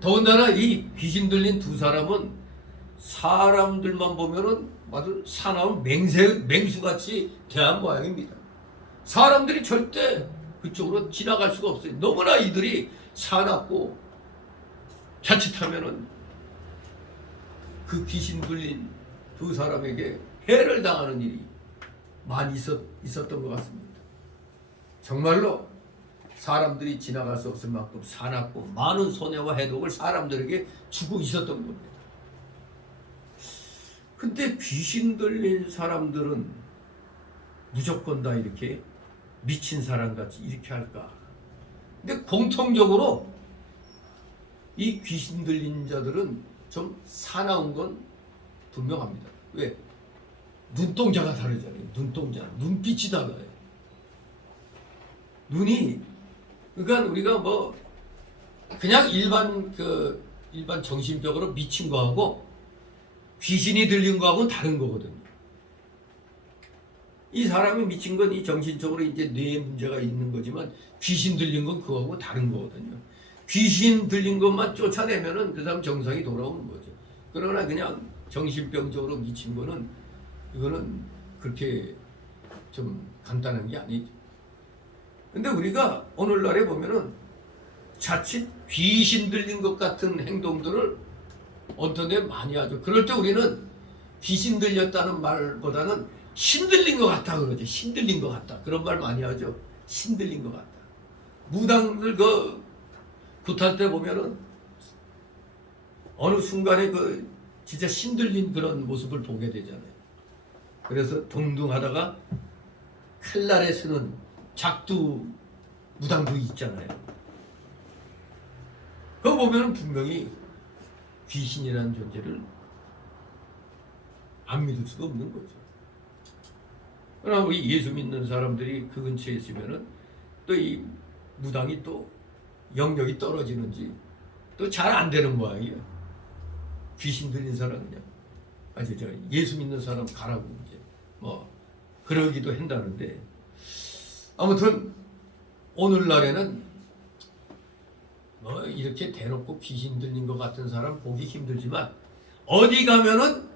더군다나 이 귀신 들린 두 사람은 사람들만 보면은 아주 사나운 맹수같이 대한 모양입니다. 사람들이 절대 그쪽으로 지나갈 수가 없어요. 너무나 이들이 사납고 자칫하면은 그 귀신 들린 두 사람에게 해를 당하는 일이 많이 있었던 것 같습니다. 정말로 사람들이 지나갈 수 없을 만큼 사납고 많은 손해와 해독을 사람들에게 주고 있었던 겁니다. 근데 귀신 들린 사람들은 무조건 다 이렇게 미친 사람같이 이렇게 할까? 근데 공통적으로 이 귀신 들린 자들은 좀 사나운 건 분명합니다. 왜? 눈동자가 다르잖아요. 눈동자, 눈빛이 달라요. 눈이, 그러니까 우리가 뭐 그냥 일반 정신적으로 미친 거하고 귀신이 들린 거하고는 다른 거거든요. 이 사람이 미친 건 이 정신적으로 이제 뇌에 문제가 있는 거지만 귀신 들린 건 그거하고 다른 거거든요. 귀신 들린 것만 쫓아내면은 그 사람 정상이 돌아오는 거죠. 그러나 그냥 정신병적으로 미친 거는 이거는 그렇게 좀 간단한 게 아니죠. 근데 우리가 오늘날에 보면은 자칫 귀신 들린 것 같은 행동들을 어떤 데 많이 하죠. 그럴 때 우리는 귀신 들렸다는 말보다는 신들린 것 같다 그러죠. 신들린 것 같다. 그런 말 많이 하죠. 신들린 것 같다. 무당들 굿할 때 보면은 어느 순간에 진짜 신들린 그런 모습을 보게 되잖아요. 그래서 동등하다가 칼날에 쓰는 작두 무당도 있잖아요. 그거 보면은 분명히 귀신이라는 존재를 안 믿을 수가 없는 거죠. 그러나 우리 예수 믿는 사람들이 그 근처에 있으면은 또 이 무당이 또 영역이 떨어지는지 또 잘 안 되는 모양이에요. 귀신 들린 사람 그냥 예수 믿는 사람 가라고 이제 뭐 그러기도 한다는데, 아무튼 오늘날에는 뭐 이렇게 대놓고 귀신 들린 것 같은 사람 보기 힘들지만 어디 가면은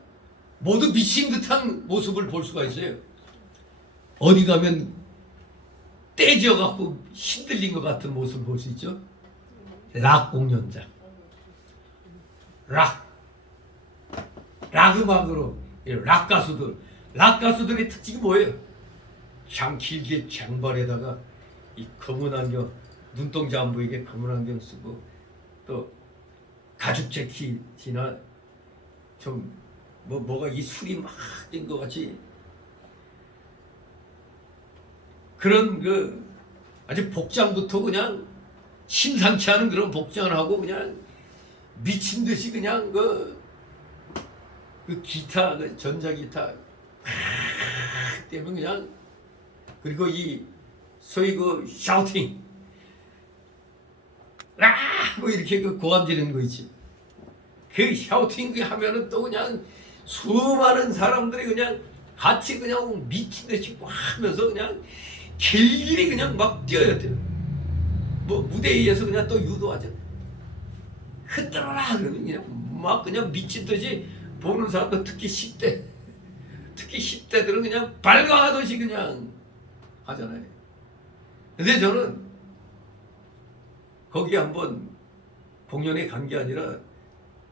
모두 미친 듯한 모습을 볼 수가 있어요. 어디 가면 떼져갖고 힘들린 것 같은 모습을 볼 수 있죠. 락 공연장, 락 음악으로 락 가수들의 특징이 뭐예요? 장 길게 장발에다가 이 검은 안경, 눈동자 안 보이게 검은 안경 쓰고 또 가죽 재킷이나 좀 뭐가 이 술이 막 된 것 같이 그런 아주 복장부터 그냥 심상치 않은 그런 복장을 하고 그냥 미친 듯이 그냥 그 기타, 전자기타 때문에 그냥, 그리고 이 소위 샤우팅 뭐 이렇게 고함 지르는 거 있지. 그 샤우팅 하면은 또 그냥 수많은 사람들이 그냥 같이 그냥 미친 듯이 막 하면서 그냥 길길이 그냥 막 뛰어야 돼요. 뭐 무대에 의해서 그냥 또 유도하죠. 흔들어라 그러면 그냥 미친 듯이 보는 사람도 특히 10대들은 그냥 발광하듯이 그냥 하잖아요. 근데 저는 거기 한번 공연에 간 게 아니라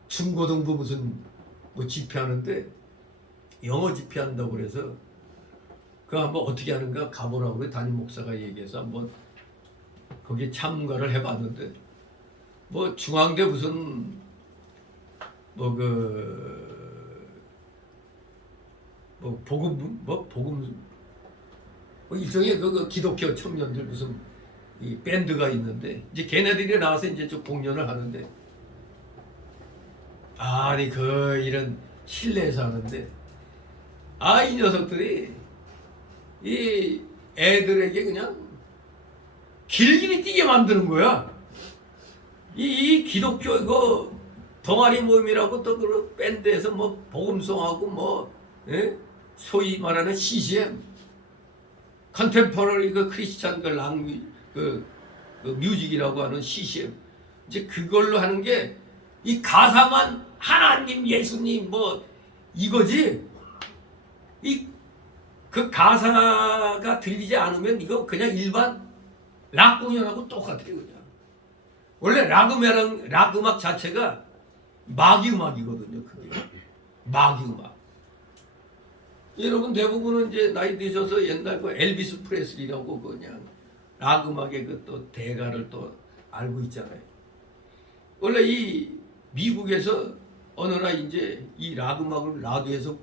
중고등부 무슨 뭐 집회하는데 영어 집회한다고 그래서 그거 한번 어떻게 하는가 가보라고 그래 담임 목사가 얘기해서 한번 거기에 참가를 해봤는데 뭐 중앙대 무슨 뭐 복음 뭐 일종의 그 기독교 청년들 무슨 이 밴드가 있는데 이제 걔네들이 나와서 이제 좀 공연을 하는데 아니 그 이런 실내에서 하는데 이 녀석들이 이 애들에게 그냥 길길이 뛰게 만드는 거야. 이 기독교 이거 동아리 모임이라고 또 그 밴드에서 뭐 복음송하고 뭐 소위 말하는 CCM 컨템퍼러리 그 크리스찬 그 뮤직이라고 하는 CCM 이제 그걸로 하는 게 이 가사만 하나님 예수님 뭐 이거지 이 그 가사가 들리지 않으면 이거 그냥 일반 락 공연하고 똑같아요 그냥. 원래 락 음악 자체가 마귀 음악이거든요. 그게 마귀 음악. 여러분 대부분은 이제 나이 드셔서 옛날 그 엘비스 프레슬리라고 그냥 락 음악의 그 또 대가를 또 알고 있잖아요. 원래 이 미국에서 어느 날 이제 이 락 음악을 라디오에서 막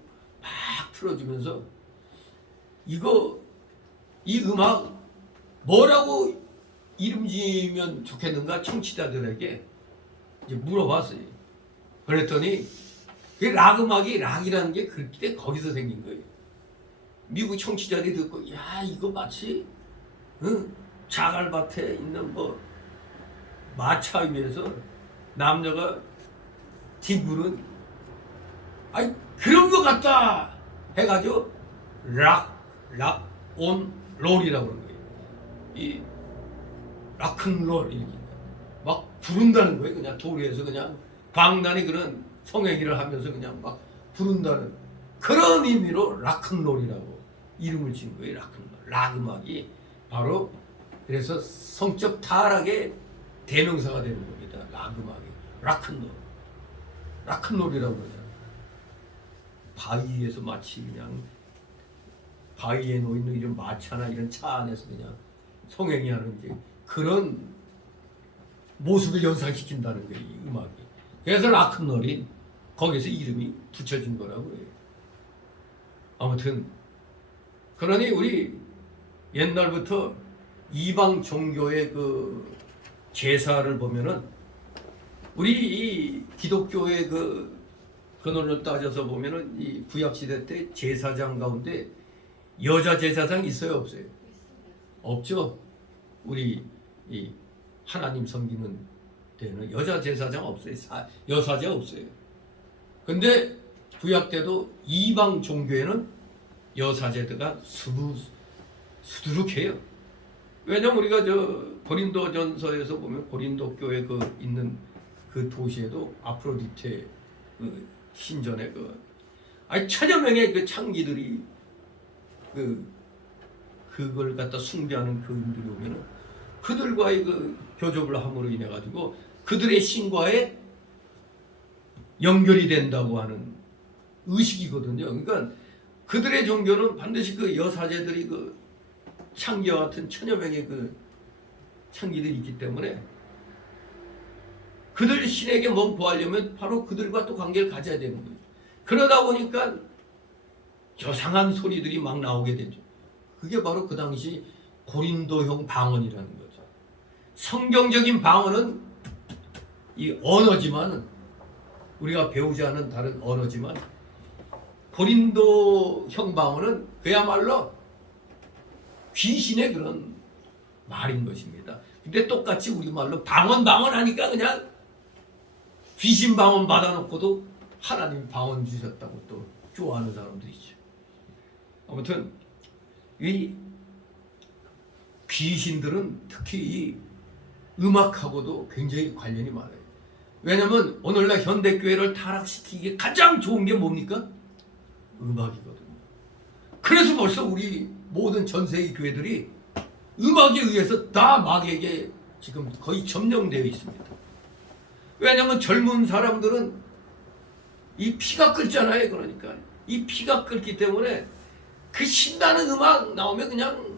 틀어주면서 이 음악 뭐라고 이름 지으면 좋겠는가 청취자들에게 이제 물어봤어요. 그랬더니 락 음악이 락이라는 게 그때 거기서 생긴 거예요. 미국 청취자들이 듣고 야 이거 마치 자갈밭에 있는 뭐 마차 위에서 남녀가 뒹구는 아니 그런 것 같다 해가지고 락온 롤이라고 그러는 거예요. 이 락큰롤 이렇게 막 부른다는 거예요. 그냥 도리에서 그냥 광란이 그런 성행위를 하면서 그냥 막 부른다는 그런 의미로 락큰롤이라고 이름을 지은 거예요. 락큰롤. 락 음악이 바로 그래서 성적 타락의 대명사가 되는 겁니다. 락 음악이 락큰롤. 락큰롤이라고 그러잖아요. 바위에서 마치 그냥 바위에 놓이는 이런 마차나 이런 차 안에서 그냥 성행위하는 이제 그런 모습을 연상시킨다는 거예요. 이 음악이. 그래서 락큰롤이 거기서 이름이 붙여진 거라고 해요. 아무튼 그러니 우리 옛날부터 이방 종교의 그 제사를 보면은 우리 이 기독교의 그 근원을 따져서 보면은 이 구약 시대 때 제사장 가운데 여자 제사장 있어요 없어요? 없죠. 우리 이 하나님 섬기는 때는 여자 제사장 없어요. 여사제 없어요. 근데 구약 때도 이방 종교에는 여사제들가 수두룩해요. 왜냐면 우리가 저 고린도전서에서 보면 고린도 교회 그 있는 그 도시에도 아프로디테 그 신전에 아니 천여 명의 그 창기들이 그걸 갖다 숭배하는 교인들이 오면은 그들과의 그 교접을 함으로 인해 가지고 그들의 신과에 연결이 된다고 하는 의식이거든요. 그러니까 그들의 종교는 반드시 그 여사제들이 그 창기와 같은 천여 명의 그 창기들이 있기 때문에 그들 신에게 뭐 구하려면 바로 그들과 또 관계를 가져야 되는 거예요. 그러다 보니까 요상한 소리들이 막 나오게 되죠. 그게 바로 그 당시 고린도형 방언이라는 거죠. 성경적인 방언은 이 언어지만 우리가 배우지 않은 다른 언어지만 고린도형 방언은 그야말로 귀신의 그런 말인 것입니다. 근데 똑같이 우리말로 방언 하니까 그냥 귀신 방언 받아놓고도 하나님 방언 주셨다고 또 좋아하는 사람도 있죠. 아무튼 이 귀신들은 특히 이 음악하고도 굉장히 관련이 많아요. 왜냐하면 오늘날 현대교회를 타락시키기에 가장 좋은 게 뭡니까? 음악이거든요. 그래서 벌써 우리 모든 전 세계 교회들이 음악에 의해서 다 마귀에게 지금 거의 점령되어 있습니다. 왜냐하면 젊은 사람들은 이 피가 끓잖아요. 그러니까 이 피가 끓기 때문에 그 신나는 음악 나오면 그냥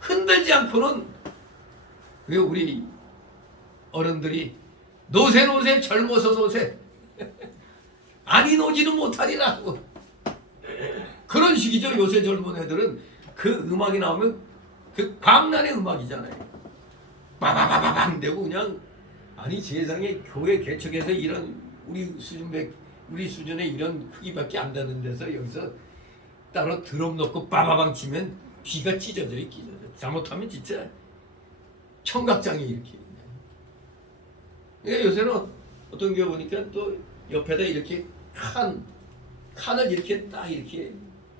흔들지 않고는, 왜 우리 어른들이 노세 노세 젊어서 노세 아니 노지는 못하리라 하고 그런 식이죠. 요새 젊은 애들은 그 음악이 나오면 그 광란의 음악이잖아요. 빠바바바방 되고 그냥, 아니 세상에 교회 개척해서 이런 우리 수준의 이런 크기밖에 안 되는 데서 여기서 따로 드럼 넣고 빠바방 치면 귀가 찢어져요. 잘못하면 진짜 청각장애 이렇게. 그러니까 요새는 어떤 경우 보니까 또 옆에다 이렇게 칸을 이렇게 딱 이렇게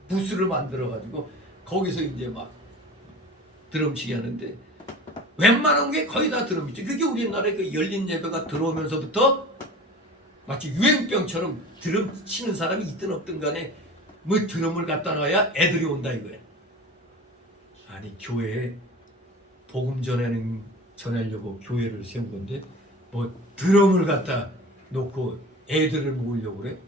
부스를 만들어 가지고 거기서 이제 막 드럼치기 하는데, 웬만한 게 거의 다 드럼이죠. 그게 우리나라에 그 열린 예배가 들어오면서부터 마치 유행병처럼 드럼 치는 사람이 있든 없든 간에 뭐 드럼을 갖다 놔야 애들이 온다 이거야. 아니 교회에 복음 전하려고 교회를 세운 건데 뭐 드럼을 갖다 놓고 애들을 모으려고 그래?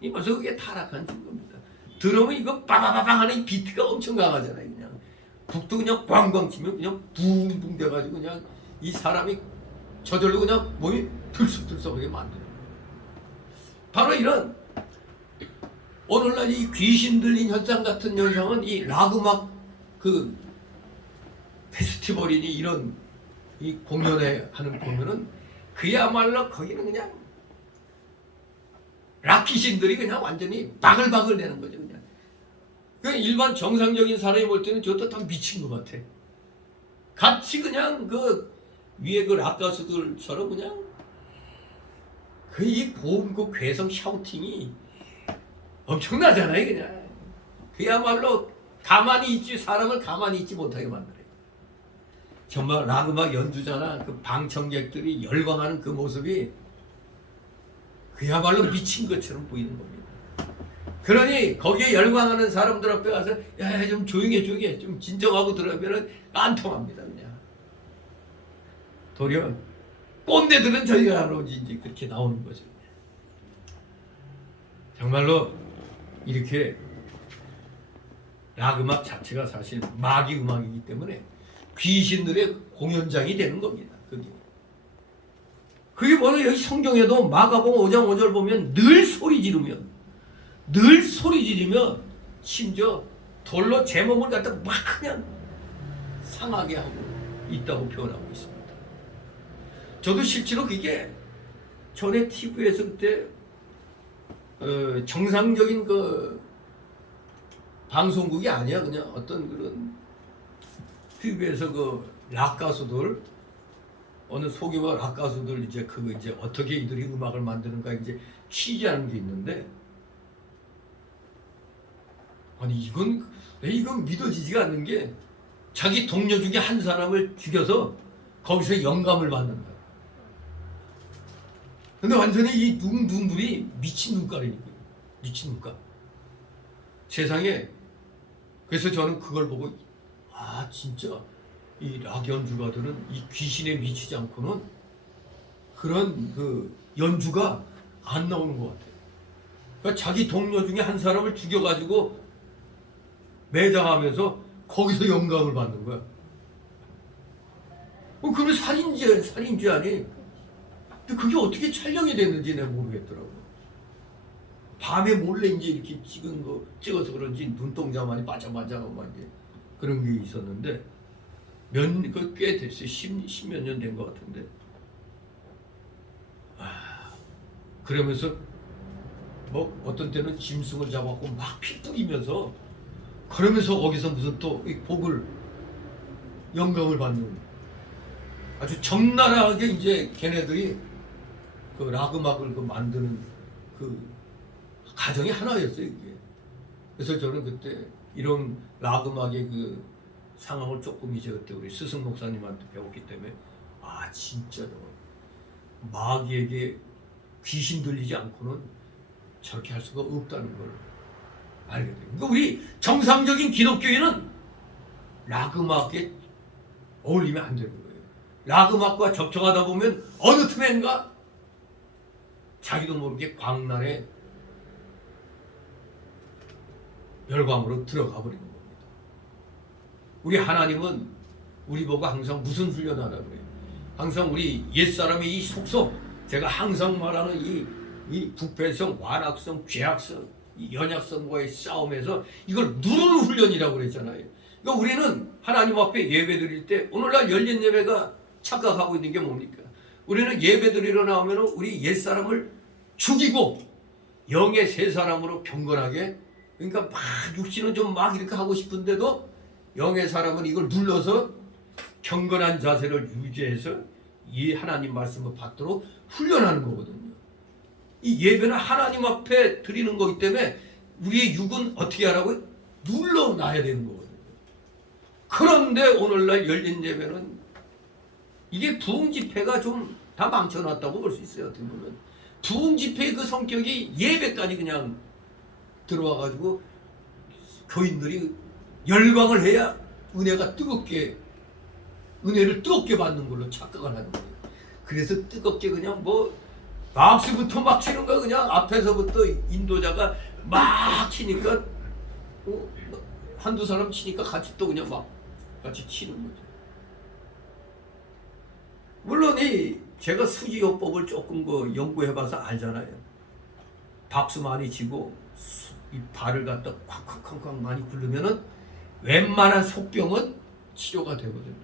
이 벌써 그게 타락한 증거입니다. 드럼은 이거 빠바바방 하는 이 비트가 엄청 강하잖아요. 그냥 북도 그냥 꽝꽝 치면 그냥 붕붕 돼가지고 그냥 이 사람이 저절로 그냥 몸이 들썩들썩하게 만드는 거예요. 바로 이런 오늘날 이 귀신 들린 현상 같은 현상은 이 락음악 그 페스티벌이니 이런 이 공연회 하는 보면은 그야말로 거기는 그냥 락 귀신들이 그냥 완전히 바글바글 내는 거죠. 그냥 그 일반 정상적인 사람이 볼 때는 저것도 다 미친 것 같아. 같이 그냥 그 위에 그 락 가수들처럼 그냥 그 이 고음 그 괴성 샤우팅이 엄청나잖아요. 그냥 그야말로 가만히 있지, 사람을 가만히 있지 못하게 만들어요. 정말 락음악 연주자나 그 방청객들이 열광하는 그 모습이 그야말로 미친 것처럼 보이는 겁니다. 그러니 거기에 열광하는 사람들 앞에 가서 야 좀 조용해 좀 진정하고 들으면은 안 통합니다. 그냥 도리어 꼰대들은 저희가 하러 이제 그렇게 나오는 거죠. 정말로 이렇게 락음악 자체가 사실 마귀 음악이기 때문에 귀신들의 공연장이 되는 겁니다. 그게 뭐냐, 여기 성경에도 마가복음 5장 5절 보면 늘 소리 지르면 심지어 돌로 제 몸을 갖다 막 그냥 상하게 하고 있다고 표현하고 있습니다. 저도 실제로 그게 전에 TV에서 그때 정상적인 그 방송국이 아니야. 그냥 어떤 그런 TV에서 그 락 가수들, 어느 소규모 락 가수들 이제 어떻게 이들이 음악을 만드는가 이제 취재하는 게 있는데, 아니 이건 믿어지지가 않는 게 자기 동료 중에 한 사람을 죽여서 거기서 영감을 받는다. 근데 완전히 이 눈물이 미친 눈깔이니까, 미친 눈깔. 세상에. 그래서 저는 그걸 보고 진짜 이 락 연주가들은 이 귀신에 미치지 않고는 그런 그 연주가 안 나오는 것 같아요. 그러니까 자기 동료 중에 한 사람을 죽여가지고 매장하면서 거기서 영감을 받는 거야. 그러면 살인죄 아니? 근데 그게 어떻게 촬영이 됐는지 내가 모르겠더라고. 밤에 몰래 이제 이렇게 찍어서 그런지 눈동자만이 반짝반짝하고 막 이제 그런 게 있었는데 꽤 됐어요. 10몇 년 된 것 같은데. 그러면서 뭐 어떤 때는 짐승을 잡았고 막 피 뿌리면서 그러면서 거기서 무슨 또 이 곡을 영감을 받는 아주 적나라하게 이제 걔네들이 그 락 음악을 만드는 그 가정이 하나였어요, 이게. 그래서 저는 그때 이런 락 음악의 그 상황을 조금 이제 그때 우리 스승 목사님한테 배웠기 때문에 진짜 마귀에게 귀신 들리지 않고는 저렇게 할 수가 없다는 걸 알게 돼요. 그러니까 우리 정상적인 기독교인은 락 음악에 어울리면 안 되는 거예요. 락 음악과 접촉하다 보면 어느 틈엔가 자기도 모르게 광란의 열광으로 들어가 버리는 겁니다. 우리 하나님은 우리 보고 항상 무슨 훈련하라 그래요? 항상 우리 옛사람의 이 속성, 제가 항상 말하는 이 부패성, 완악성, 죄악성, 이 연약성과의 싸움에서 이걸 누르는 훈련이라고 그랬잖아요. 그러니까 우리는 하나님 앞에 예배 드릴 때 오늘날 열린 예배가 착각하고 있는 게 뭡니까? 우리는 예배 드리러 나오면 우리 옛사람을 죽이고 영의 새 사람으로 경건하게, 그러니까 막 육신은 좀 막 이렇게 하고 싶은데도 영의 사람은 이걸 눌러서 경건한 자세를 유지해서 이 하나님 말씀을 받도록 훈련하는 거거든요. 이 예배는 하나님 앞에 드리는 거기 때문에 우리의 육은 어떻게 하라고요? 눌러놔야 되는 거거든요. 그런데 오늘날 열린 예배는 이게 부흥 집회가 좀 다 망쳐놨다고 볼 수 있어요. 어떻게 보면 부흥 집회의 그 성격이 예배까지 그냥 들어와가지고 교인들이 열광을 해야 은혜를 뜨겁게 받는 걸로 착각을 하는 거예요. 그래서 뜨겁게 그냥 뭐 박수부터 막 치는 거야. 그냥 앞에서부터 인도자가 막 치니까 한두 사람 치니까 같이 또 그냥 막 같이 치는 거죠. 물론 제가 수지요법을 조금 연구해봐서 알잖아요. 박수 많이 치고 이 발을 갖다 콱콱콱콱 많이 굴르면은 웬만한 속병은 치료가 되거든요.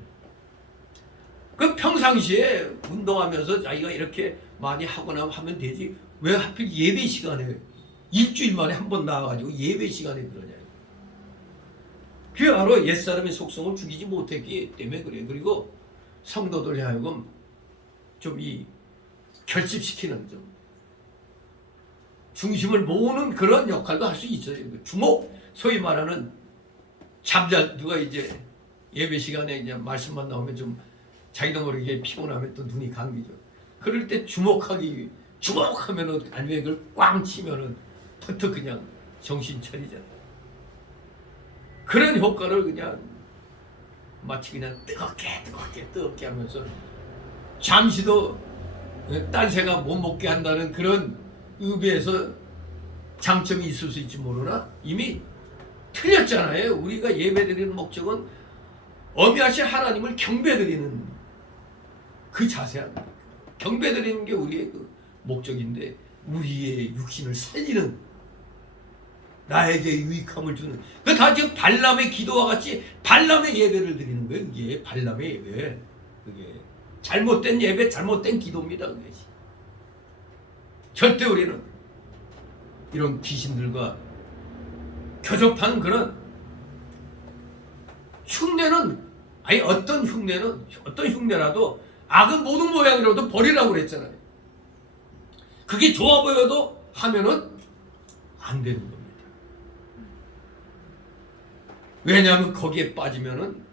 그 평상시에 운동하면서 자기가 이렇게 많이 하거나 하면 되지, 왜 하필 예배 시간에 일주일 만에 한 번 나와가지고 예배 시간에 그러냐. 그게 바로 옛사람의 속성을 죽이지 못했기 때문에 그래요. 그리고 성도들 하여금 좀 결집시키는 좀 중심을 모으는 그런 역할도 할 수 있어요. 주목, 소위 말하는 누가 이제 예배 시간에 이제 말씀만 나오면 좀 자기도 모르게 피곤하면 또 눈이 감기죠. 그럴 때 주목하면은 알맹이를 꽝 치면은 퍼뜩 그냥 정신 차리잖아요. 그런 효과를 그냥 마치 그냥 뜨겁게 하면서 잠시도 딴 새가 못 먹게 한다는 그런 의미에서 장점이 있을 수 있지 모르나 이미 틀렸잖아요. 우리가 예배드리는 목적은 어미하신 하나님을 경배드리는 그 자세 아닙니까? 경배드리는 게 우리의 그 목적인데 우리의 육신을 살리는, 나에게 유익함을 주는, 그 다 지금 발람의 기도와 같이 발람의 예배를 드리는 거예요. 이게 발람의 예배, 그게 잘못된 예배, 잘못된 기도입니다. 그게 절대 우리는 이런 귀신들과 교접하는 그런 흉내는, 아니 어떤 흉내라도 악은 모든 모양이라도 버리라고 그랬잖아요. 그게 좋아 보여도 하면은 안 되는 겁니다. 왜냐하면 거기에 빠지면은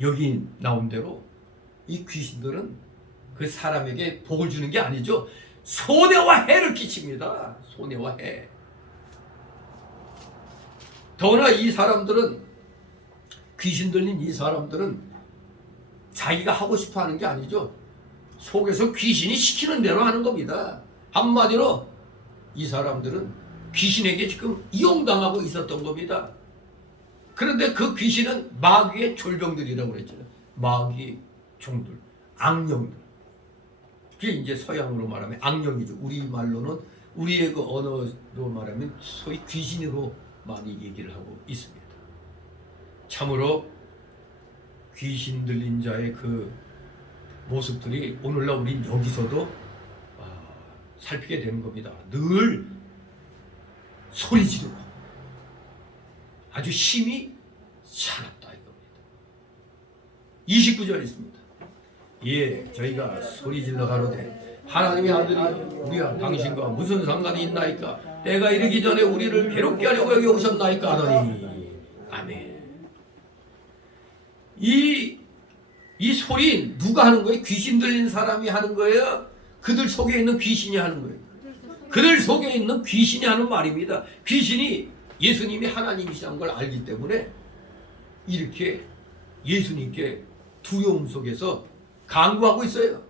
여기 나온 대로 이 귀신들은 그 사람에게 복을 주는 게 아니죠. 손해와 해를 끼칩니다. 손해와 해. 더구나 이 사람들은, 귀신 들린 이 사람들은 자기가 하고 싶어 하는 게 아니죠. 속에서 귀신이 시키는 대로 하는 겁니다. 한마디로 이 사람들은 귀신에게 지금 이용당하고 있었던 겁니다. 그런데 그 귀신은 마귀의 졸병들이라고 그랬잖아요. 마귀 종들, 악령들. 그게 이제 서양으로 말하면 악령이죠. 우리 말로는, 우리의 그 언어로 말하면 소위 귀신으로 많이 얘기를 하고 있습니다. 참으로 귀신 들린 자의 그 모습들이 오늘날 우린 여기서도 살피게 되는 겁니다. 늘 소리 지르고 아주 힘이 살았다 이겁니다. 29절 있습니다. 예, 저희가 소리 질러 가로되 하나님의 아들이 우리와 당신과 무슨 상관이 있나이까? 때가 이르기 전에 우리를 괴롭게 하려고 여기 오셨나이까 하더니 아멘. 이 소리 누가 하는 거예요? 귀신 들린 사람이 하는 거예요? 그들 속에 있는 귀신이 하는 거예요? 그들 속에 있는 귀신이 하는 말입니다. 귀신이 예수님이 하나님이시라는 걸 알기 때문에 이렇게 예수님께 두려움 속에서 강구하고 있어요.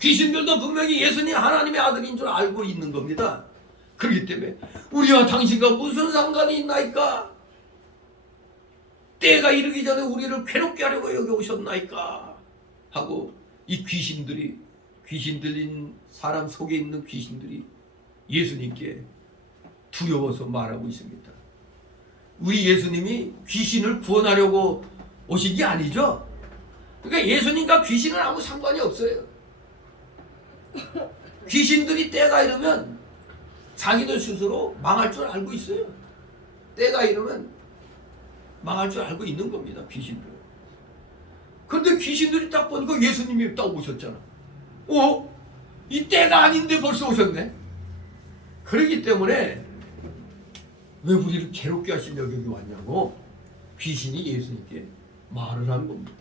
귀신들도 분명히 예수님 하나님의 아들인 줄 알고 있는 겁니다. 그렇기 때문에 우리와 당신과 무슨 상관이 있나이까? 때가 이르기 전에 우리를 괴롭게 하려고 여기 오셨나이까? 하고 이 귀신들이, 귀신 들린 사람 속에 있는 귀신들이 예수님께 두려워서 말하고 있습니다. 우리 예수님이 귀신을 구원하려고 오신 게 아니죠. 그러니까 예수님과 귀신은 아무 상관이 없어요. 귀신들이 때가 이르면 자기들 스스로 망할 줄 알고 있어요. 때가 이르면 망할 줄 알고 있는 겁니다. 귀신들. 그런데 귀신들이 딱 보니까 예수님이 딱 오셨잖아. 이 때가 아닌데 벌써 오셨네. 그렇기 때문에 왜 우리를 괴롭게 하시려고 여기 왔냐고 귀신이 예수님께 말을 한 겁니다.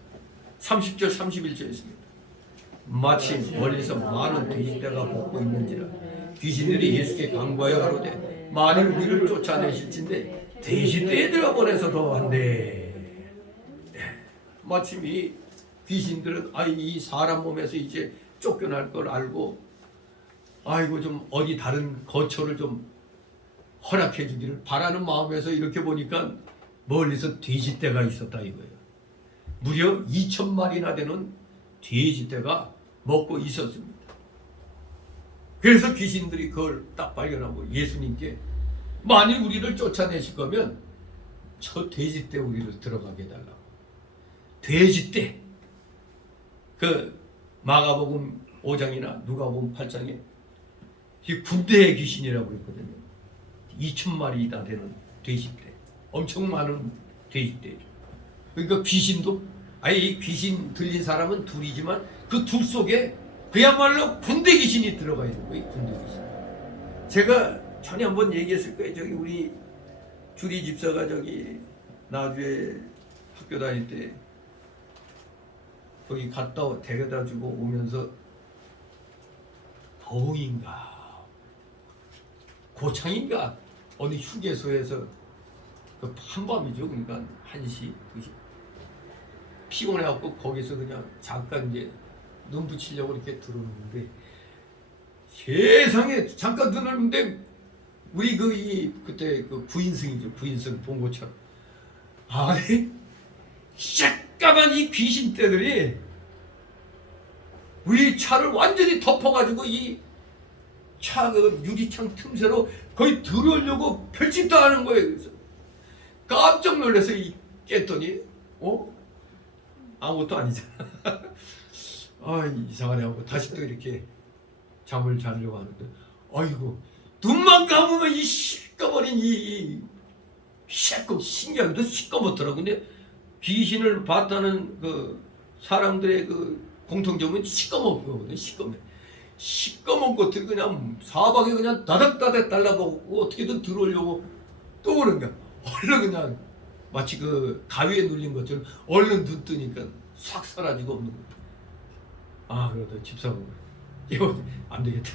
30절 31절에 있습니다. 마침 멀리서 많은 돼지떼가 걷고 있는지라 귀신들이 예수께 간구하여 가로되 만일 우리를 쫓아내실진데 돼지떼에 들어보내서도 한데. 마침 이 귀신들은 이 사람 몸에서 이제 쫓겨날 걸 알고 아이고 좀 어디 다른 거처를 좀 허락해 주기를 바라는 마음에서 이렇게 보니까 멀리서 돼지떼가 있었다 이거예요. 무려 2,000마리나 되는 돼지떼가 먹고 있었습니다. 그래서 귀신들이 그걸 딱 발견하고 예수님께 만일 우리를 쫓아내실 거면 저 돼지떼 우리를 들어가게 해달라고. 돼지떼. 그 마가복음 5장이나 누가복음 8장에 군대의 귀신이라고 그랬거든요. 2,000마리나 되는 돼지떼. 엄청 많은 돼지떼죠. 그러니까 귀신도 이 귀신 들린 사람은 둘이지만 그 둘 속에 그야말로 군대 귀신이 들어가 있는 거예요. 군대 귀신. 제가 전에 한번 얘기했을 거예요. 저기 우리 주리 집사가 저기 나주에 학교 다닐 때 거기 갔다 데려다 주고 오면서 더웅인가 고창인가 어느 휴게소에서 그 한밤이죠. 그러니까 1시, 2시 피곤해갖고 거기서 그냥 잠깐 이제 눈 붙이려고 이렇게 들어오는데 세상에 잠깐 들어오는데 우리 그때 그 부인승이죠. 부인승 봉고처럼 아니 새까만 이 귀신떼들이 우리 차를 완전히 덮어가지고 이 차 그 유리창 틈새로 거의 들어오려고 별짓도 하는 거예요. 그래서 깜짝 놀라서 깼더니 아무것도 아니잖아. 이상하네 하고 다시 또 이렇게 잠을 자려고 하는데 아이고 눈만 감으면 이 시꺼버린 이 신기하게도 시꺼멓더라고. 근데 귀신을 봤다는 그 사람들의 그 공통점은 시꺼멓거든요. 시꺼먼 것들이 그냥 사방에 그냥 다닥다닥 달라붙고 어떻게든 들어오려고 또 그런 거야. 얼른 그냥 마치 그 가위에 눌린 것처럼 얼른 눈 뜨니까 싹 사라지고 없는 거야. 그래도 집사가 이거 안 되겠다.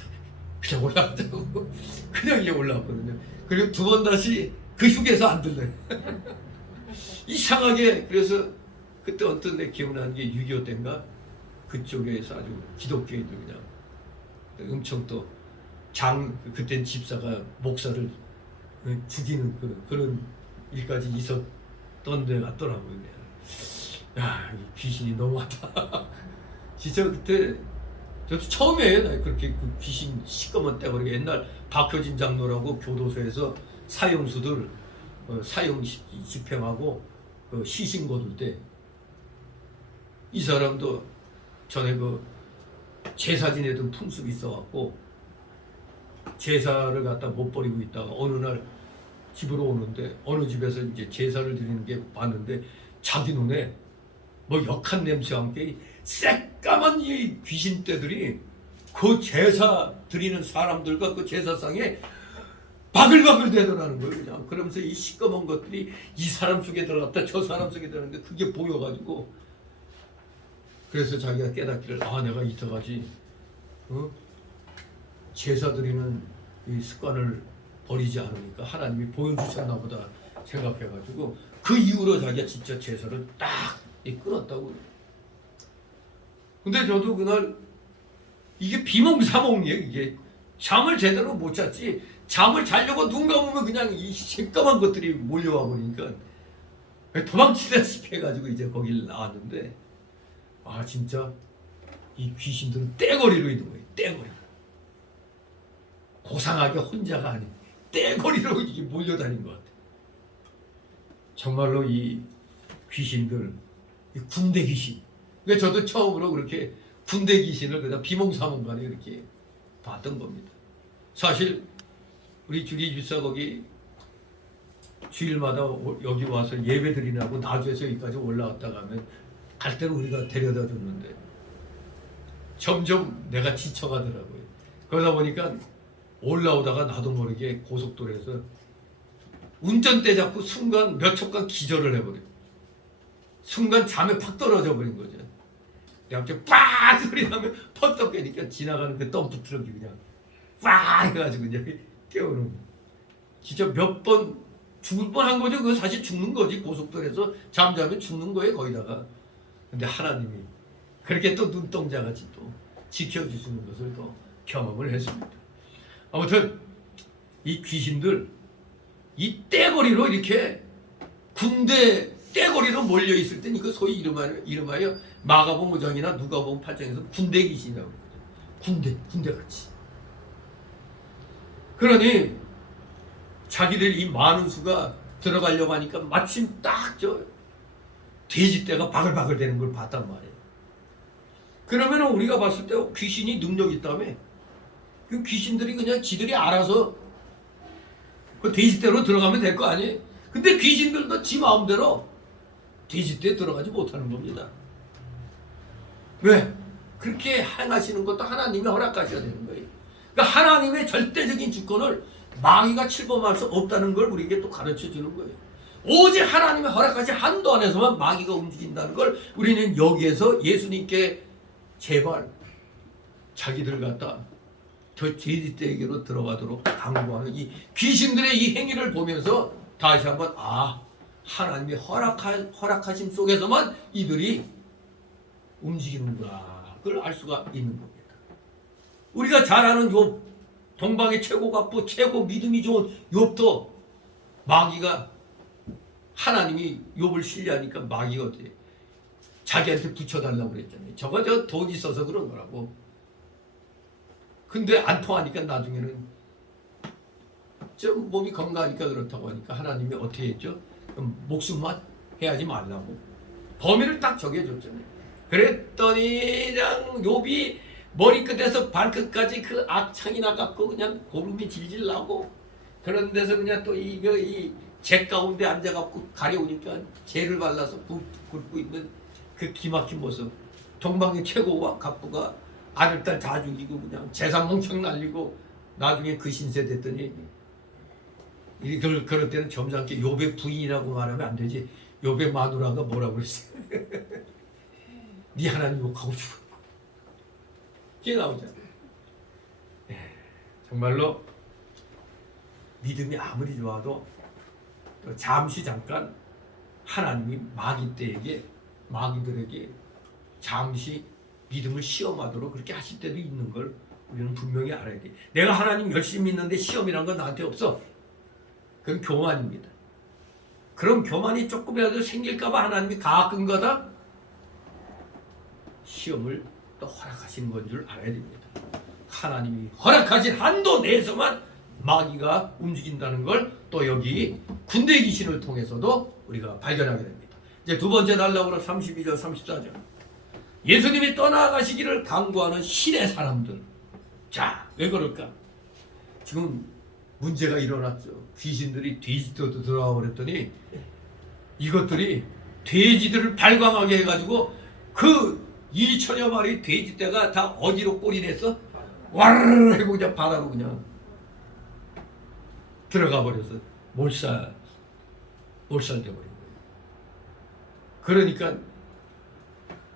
그냥 올라가자고. 그냥 이제 올라왔거든요. 그리고 두 번 다시 그 휴게소 안 들러요. 이상하게. 그래서 그때 어떤 내 기억나는 게 6.25 때인가 그쪽에서 아주 기독교인들 그냥 엄청 또 그때 집사가 목사를 죽이는 그런 일까지 있었던 데 같더라고요. 이 귀신이 너무 많다. 진짜 그때 저도 처음에 그렇게 그 귀신 시꺼먼 떼버리게 옛날 박효진 장로라고 교도소에서 사형수들 사형 집행하고 그 시신 거둘 때 이 사람도 전에 그 제사 지내던 풍습이 있어갖고 제사를 갖다 못 버리고 있다가 어느 날 집으로 오는데 어느 집에서 이제 제사를 드리는 게 봤는데 자기 눈에 뭐 역한 냄새와 함께 새까만 이 귀신떼들이 그 제사 드리는 사람들과 그 제사상에 바글바글 대더라는 거예요. 그냥 그러면서 이 시꺼먼 것들이 이 사람 속에 들어갔다 저 사람 속에 들어갔는데 그게 보여가지고 그래서 자기가 깨닫기를 내가 이때까지 제사 드리는 이 습관을 버리지 않으니까 하나님이 보여주셨나 보다 생각해가지고 그 이후로 자기가 진짜 제사를 딱 끊었다고. 근데 저도 그날 이게 비몽사몽이에요. 이게 잠을 제대로 못 잤지. 잠을 자려고 눈 감으면 그냥 이 새까만 것들이 몰려와 버리니까 도망치다시피 해가지고 이제 거길 나왔는데, 아 진짜 이 귀신들은 떼거리로 있는 거예요. 떼거리. 고상하게 혼자가 아닌 떼거리로 이게 몰려다닌 것 같아요. 정말로 이 귀신들, 이 군대 귀신. 그러니까 저도 처음으로 그렇게 군대 귀신을 그냥 비몽사몽간에 이렇게 봤던 겁니다. 사실 우리 주리 집사 거기 주일마다 여기 와서 예배 드리라고 나주에서 여기까지 올라왔다 가면 갈 때는 우리가 데려다 줬는데 점점 내가 지쳐가더라고요. 그러다 보니까 올라오다가 나도 모르게 고속도로에서 운전대 잡고 순간 몇 초간 기절을 해버려요. 순간 잠에 팍 떨어져 버린 거죠. 갑자기 빡 소리 나면 퍼떡 깨니까 지나가는 그 덤프 트럭이 그냥 빡 해가지고 그냥 깨우는 거예요. 진짜 몇 번 죽을 뻔한 거죠. 그거 사실 죽는 거지. 고속도로에서 잠자면 죽는 거예요 거기다가. 근데 하나님이 그렇게 또 눈동자같이 또 지켜주시는 것을 또 경험을 했습니다. 아무튼 이 귀신들 이 떼거리로 이렇게 군대 떼거리로 몰려 있을 땐 이거 소위 이름하여 마가복음 5장이나 누가복음 8장에서 군대 귀신이라고 그러죠. 군대같이. 그러니 자기들 이 많은 수가 들어가려고 하니까 마침 딱 저 돼지떼가 바글바글 되는 걸 봤단 말이에요. 그러면 우리가 봤을 때 귀신이 능력 있다며 그 귀신들이 그냥 지들이 알아서 그 돼지떼로 들어가면 될 거 아니에요. 근데 귀신들도 지 마음대로 돼지떼에 들어가지 못하는 겁니다. 왜? 그렇게 행하시는 것도 하나님이 허락하셔야 되는 거예요. 그러니까 하나님의 절대적인 주권을 마귀가 침범할 수 없다는 걸 우리에게 또 가르쳐 주는 거예요. 오직 하나님의 허락하신 한도 안에서만 마귀가 움직인다는 걸 우리는 여기에서 예수님께 제발 자기들 갖다 저 돼지떼에게로 들어가도록 당부하는 이 귀신들의 이 행위를 보면서 다시 한번 하나님의 허락하심 속에서만 이들이 움직이는구나 그걸 알 수가 있는 겁니다. 우리가 잘 아는 욥, 동방의 최고 갑부, 최고 믿음이 좋은 욥도 마귀가 하나님이 욥을 신뢰하니까 마귀가 어떻게 자기한테 붙여달라고 그랬잖아요. 저거 저 돈 있어서 그런 거라고. 근데 안 통하니까 나중에는 좀 몸이 건강하니까 그렇다고 하니까 하나님이 어떻게 했죠? 그럼 목숨만 해야지 말라고 범위를 딱 정해줬잖아요. 그랬더니 그냥 욥이 머리끝에서 발끝까지 그 악창이 나갖고 그냥 고름이 질질 나고 그런 데서 그냥 또 이 재 가운데 앉아갖고 가려우니까 재를 발라서 굽고 있는 그 기막힌 모습. 동방의 최고와 갑부가 아들 딸 다 죽이고 그냥 재산 몽청 날리고 나중에 그 신세 됐더니 그럴 때는 점잖게 욥의 부인이라고 말하면 안 되지. 욥의 마누라가 뭐라고 그랬어요? 네 하나님 욕하고 죽었고 그게 나오잖아요. 정말로 믿음이 아무리 좋아도 또 잠시 잠깐 하나님이 마귀들에게 잠시 믿음을 시험하도록 그렇게 하실 때도 있는 걸 우리는 분명히 알아야 돼. 내가 하나님 열심히 믿는데 시험이란 건 나한테 없어. 그건 교만입니다. 그럼 교만이 조금이라도 생길까봐 하나님이 가끔가다 시험을 또 허락하시는 건 줄 알아야 됩니다. 하나님이 허락하신 한도 내에서만 마귀가 움직인다는 걸 또 여기 군대 귀신을 통해서도 우리가 발견하게 됩니다. 이제 두 번째 날라오는 32절 34절 예수님이 떠나가시기를 강구하는 신의 사람들. 자, 왜 그럴까? 지금 문제가 일어났죠. 귀신들이 돼지떼도 들어와 버렸더니 이것들이 돼지들을 발광하게 해가지고 그 2천여 마리 돼지떼가 다 어디로 꼴이 냈어? 와르르 하고 그냥 바다로 그냥 들어가 버려서 몰살돼 버린 거예요. 그러니까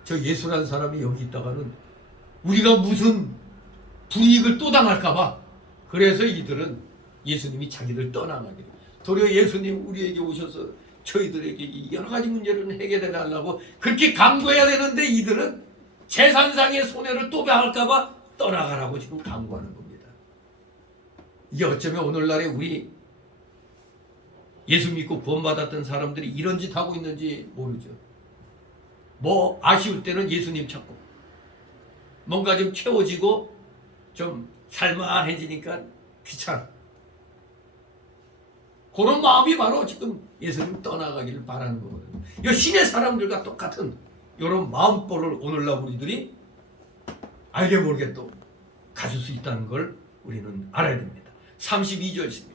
저 예수라는 사람이 여기 있다가는 우리가 무슨 불이익을 또 당할까봐 그래서 이들은 예수님이 자기들 떠나가게 도리어 예수님 우리에게 오셔서 저희들에게 이 여러 가지 문제를 해결해 달라고 그렇게 강구해야 되는데 이들은 재산상의 손해를 또 당할까봐 떠나가라고 지금 강구하는 겁니다. 이게 어쩌면 오늘날에 우리 예수 믿고 구원받았던 사람들이 이런 짓 하고 있는지 모르죠. 뭐 아쉬울 때는 예수님 찾고 뭔가 좀 채워지고 좀 살만해지니까 귀찮아. 그런 마음이 바로 지금 예수님 떠나가기를 바라는 거거든요. 이 신의 사람들과 똑같은 이런 마음보를 오늘날 우리들이 알게 모르게 또 가질 수 있다는 걸 우리는 알아야 됩니다. 32절입니다.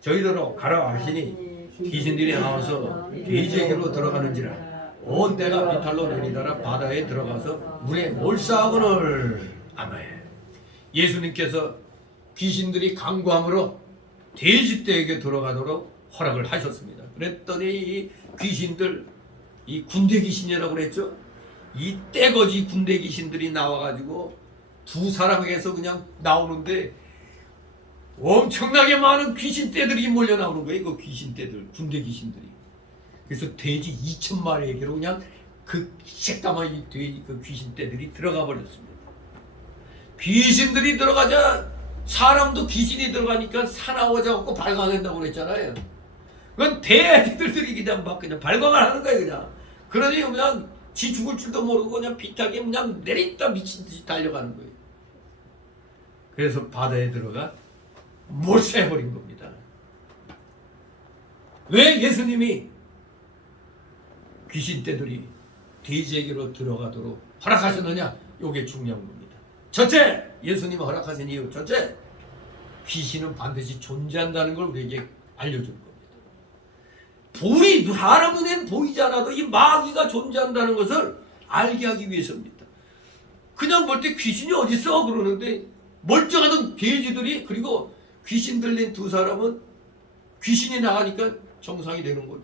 저희더러 가라 하시니 귀신들이 나와서 돼지에게로 들어가는지라 온 때가 비탈로 내리다라 바다에 들어가서 물에 몰사하거늘. 아멘. 예수님께서 귀신들이 강구함으로 돼지떼에게 들어가도록 허락을 하셨습니다. 그랬더니 이 귀신들, 이 군대 귀신이라고 그랬죠. 이 떼거지 군대 귀신들이 나와가지고 두 사람에게서 그냥 나오는데 엄청나게 많은 귀신떼들이 몰려 나오는 거예요. 그 귀신떼들, 군대 귀신들이. 그래서 돼지 2,000마리에게로 그냥 그 새까만 이 돼지 그 귀신떼들이 들어가 버렸습니다. 귀신들이 들어가자 사람도 귀신이 들어가니까 사나워져갖고 발광한다고 그랬잖아요. 그건 돼지들이 그냥 막 그냥 발광을 하는 거예요, 그냥. 그러니 그냥 지 죽을 줄도 모르고 그냥 비타게 그냥 내리다 미친 듯이 달려가는 거예요. 그래서 바다에 들어가 몰수해버린 겁니다. 왜 예수님이 귀신떼들이 돼지에게로 들어가도록 허락하셨느냐? 이게 중요한 겁니다. 첫째, 예수님이 허락하신 이유. 첫째, 귀신은 반드시 존재한다는 걸 우리에게 알려준 겁니다. 사람 눈엔 보이지 않아도 이 마귀가 존재한다는 것을 알게 하기 위해서입니다. 그냥 볼 때 귀신이 어디 있어 그러는데 멀쩡하던 돼지들이, 그리고 귀신 들린 두 사람은 귀신이 나가니까 정상이 되는 거죠.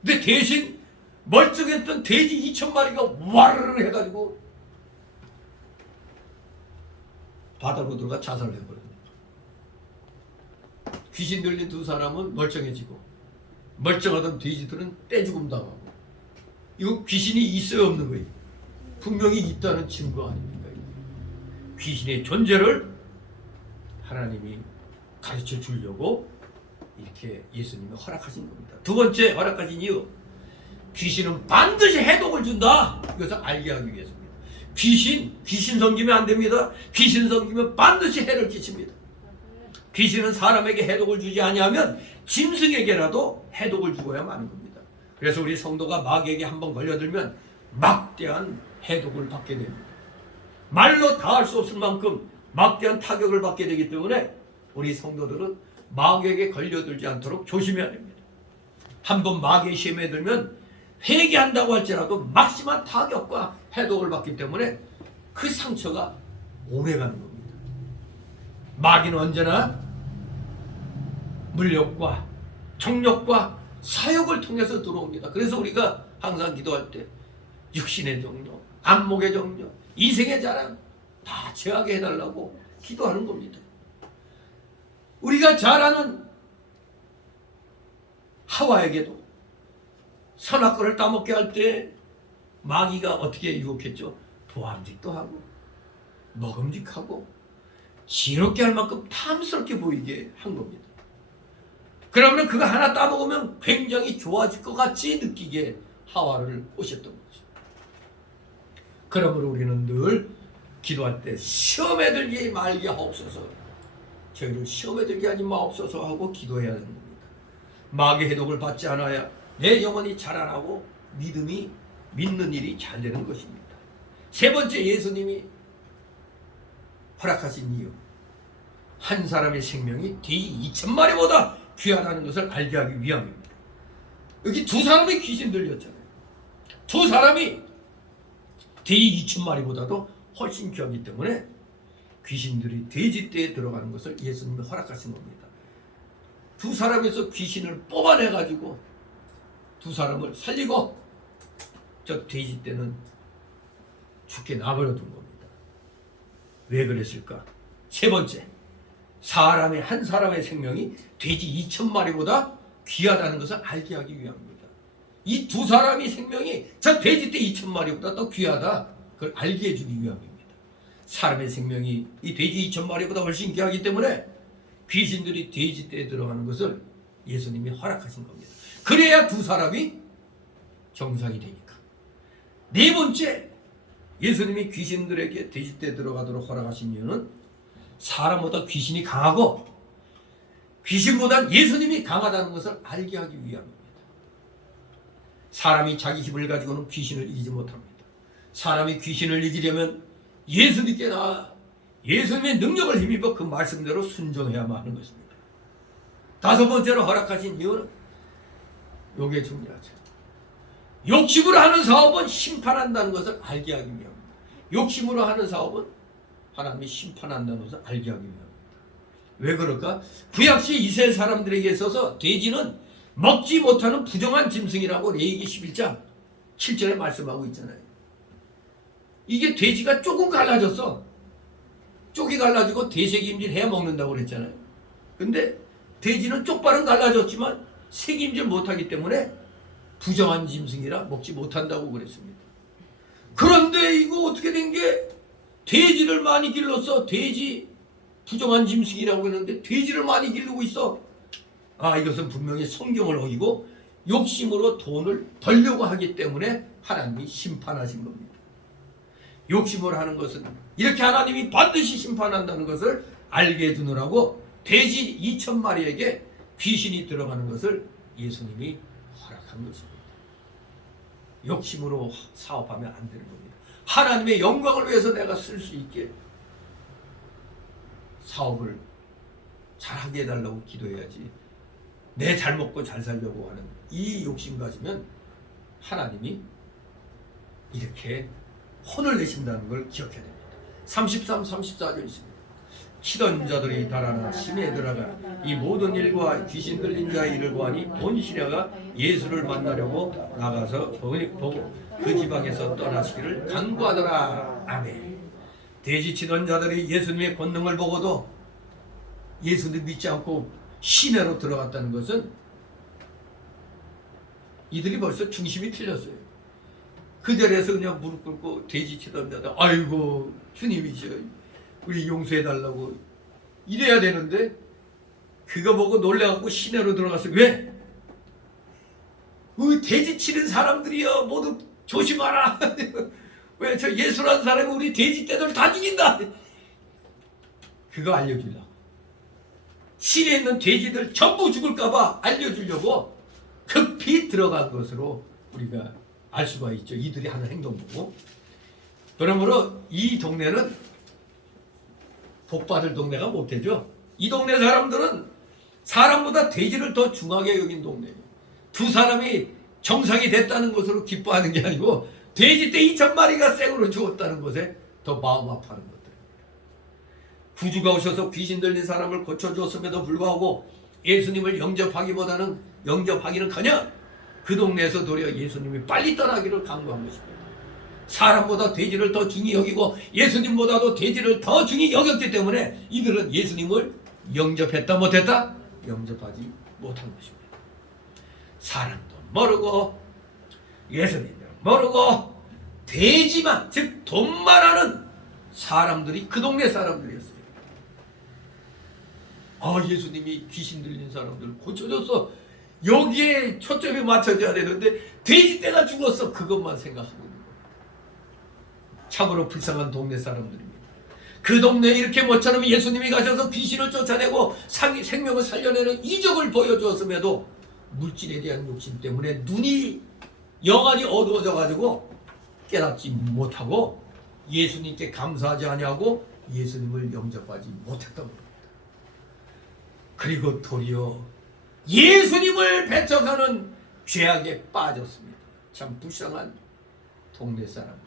근데 대신 멀쩡했던 돼지 2,000마리가 와르르 해가지고 바다로 들어가 자살을 해버립니다. 귀신 들린 두 사람은 멀쩡해지고 멀쩡하던 돼지들은 떼죽음 당하고. 이거 귀신이 있어요 없는 거예요? 분명히 있다는 증거 아닙니까? 귀신의 존재를 하나님이 가르쳐 주려고 이렇게 예수님이 허락하신 겁니다. 두 번째 허락하신 이유, 귀신은 반드시 해독을 준다. 이것을 알게 하기 위해서입니다. 귀신 섬기면 안 됩니다. 귀신 섬기면 반드시 해를 끼칩니다. 귀신은 사람에게 해독을 주지 아니하면 짐승에게라도 해독을 주어야만 하는 겁니다. 그래서 우리 성도가 마귀에게 한번 걸려들면 막대한 해독을 받게 됩니다. 말로 다 할 수 없을 만큼 막대한 타격을 받게 되기 때문에 우리 성도들은 마귀에게 걸려들지 않도록 조심해야 됩니다. 한번 마귀의 시험에 들면 회개한다고 할지라도 막심한 타격과 해독을 받기 때문에 그 상처가 오래가는 겁니다. 마귀는 언제나 물욕과 정욕과 사욕을 통해서 들어옵니다. 그래서 우리가 항상 기도할 때 육신의 정욕, 안목의 정욕, 이생의 자랑 다 제하게 해달라고 기도하는 겁니다. 우리가 잘 아는 하와에게도 선악과를 따먹게 할 때 마귀가 어떻게 유혹했죠? 도함직도 하고 먹음직하고 지롭게 할 만큼 탐스럽게 보이게 한 겁니다. 그러면 그거 하나 따먹으면 굉장히 좋아질 것 같이 느끼게 하와를 오셨던 거죠. 그러므로 우리는 늘 기도할 때 시험에 들게 말게 하옵소서, 저희를 시험에 들게 하지 마옵소서 하고 기도해야 하는 겁니다. 마귀의 해독을 받지 않아야 내 영혼이 자라나고 믿는 일이 잘 되는 것입니다. 세 번째, 예수님이 허락하신 이유, 한 사람의 생명이 돼지 2,000마리보다 귀하다는 것을 알게 하기 위함입니다. 여기 두 사람이 귀신 들렸잖아요. 두 사람이 돼지 2,000마리보다도 훨씬 귀하기 때문에 귀신들이 돼지떼에 들어가는 것을 예수님이 허락하신 겁니다. 두 사람에서 귀신을 뽑아내가지고 두 사람을 살리고 저 돼지떼는 죽게 놔버려둔 겁니다. 왜 그랬을까? 세 번째, 한 사람의 생명이 돼지 2,000마리보다 귀하다는 것을 알게 하기 위함입니다. 이 두 사람의 생명이 저 돼지떼 2,000마리보다 더 귀하다. 그걸 알게 해주기 위함입니다. 사람의 생명이 이 돼지 2,000마리보다 훨씬 귀하기 때문에 귀신들이 돼지 떼에 들어가는 것을 예수님이 허락하신 겁니다. 그래야 두 사람이 정상이 되니까. 네 번째, 예수님이 귀신들에게 돼지 떼에 들어가도록 허락하신 이유는 사람보다 귀신이 강하고 귀신보단 예수님이 강하다는 것을 알게 하기 위함입니다. 사람이 자기 힘을 가지고는 귀신을 이기지 못합니다. 사람이 귀신을 이기려면 예수님께 나아 예수님의 능력을 힘입어 그 말씀대로 순종해야만 하는 것입니다. 다섯 번째로 허락하신 이유는 요게 중요하죠. 욕심으로 하는 사업은 심판한다는 것을 알게 하기 위함입니다. 욕심으로 하는 사업은 하나님이 심판한다는 것을 알게 하기 위함입니다. 왜 그럴까? 구약시 이스라엘 사람들에게 있어서 돼지는 먹지 못하는 부정한 짐승이라고 레위기 11장 7절에 말씀하고 있잖아요. 이게 돼지가 조금 갈라졌어. 쪽이 갈라지고 대색임질 해야 먹는다고 그랬잖아요. 근데 돼지는 쪽발은 갈라졌지만 색임질 못하기 때문에 부정한 짐승이라 먹지 못한다고 그랬습니다. 그런데 이거 어떻게 된 게 돼지를 많이 길러서 돼지 부정한 짐승이라고 했는데 돼지를 많이 기르고 있어. 아, 이것은 분명히 성경을 어기고 욕심으로 돈을 벌려고 하기 때문에 하나님이 심판하신 겁니다. 욕심으로 하는 것은 이렇게 하나님이 반드시 심판한다는 것을 알게 해주느라고 돼지 2,000마리에게 귀신이 들어가는 것을 예수님이 허락한 것입니다. 욕심으로 사업하면 안 되는 겁니다. 하나님의 영광을 위해서 내가 쓸 수 있게 사업을 잘하게 해달라고 기도해야지. 내 잘 먹고 잘 살려고 하는 이 욕심 가지면 하나님이 이렇게 혼을 내신다는 걸 기억해야 됩니다. 33, 34절 있습니다. 치던 자들이 달아나 심에 들어가 이 모든 일과 귀신 들린 자의 일을 보아니 온 시내가 예수를 만나려고 나가서 보고 그 지방에서 떠나시기를 간구하더라. 아멘. 돼지 치던 자들이 예수님의 권능을 보고도 예수님 믿지 않고 시내로 들어갔다는 것은 이들이 벌써 중심이 틀렸어요. 그 자리에서 그냥 무릎 꿇고 돼지 치던 자들, 아이고 주님이시여 우리 용서해달라고 이래야 되는데 그거 보고 놀래갖고 시내로 들어갔어요. 왜? 돼지 치는 사람들이여 모두 조심하라. 왜? 저 예수라는 사람이 우리 돼지 떼들 다 죽인다. 그거 알려주려고. 시내에 있는 돼지들 전부 죽을까봐 알려주려고 급히 들어간 것으로 우리가 알 수가 있죠. 이들이 하는 행동 보고. 그러므로 이 동네는 복받을 동네가 못 되죠. 이 동네 사람들은 사람보다 돼지를 더 중하게 여긴 동네예요. 두 사람이 정상이 됐다는 것으로 기뻐하는 게 아니고 돼지 떼 2,000마리가 생으로 죽었다는 것에 더 마음 아파하는 것들. 구주가 오셔서 귀신 들린 사람을 고쳐주었음에도 불구하고 예수님을 영접하기는커녕 그 동네에서 도리어 예수님이 빨리 떠나기를 강구한 것입니다. 사람보다 돼지를 더 중히 여기고 예수님보다도 돼지를 더 중히 여겼기 때문에 이들은 예수님을 영접했다 못했다? 영접하지 못한 것입니다. 사람도 모르고 예수님도 모르고 돼지만 즉 돈만 하는 사람들이 그 동네 사람들이었어요. 아, 예수님이 귀신 들린 사람들 고쳐줬어. 여기에 초점이 맞춰져야 되는데 돼지떼가 죽었어. 그것만 생각하고 있는 거예요. 참으로 불쌍한 동네 사람들입니다. 그 동네에 이렇게 모처럼 예수님이 가셔서 귀신을 쫓아내고 생명을 살려내는 이적을 보여주었음에도 물질에 대한 욕심 때문에 눈이 영안이 어두워져 가지고 깨닫지 못하고 예수님께 감사하지 아니하고 예수님을 영접하지 못했던 겁니다. 그리고 도리어 예수님을 배척하는 죄악에 빠졌습니다. 참 불쌍한 동네 사람들입니다.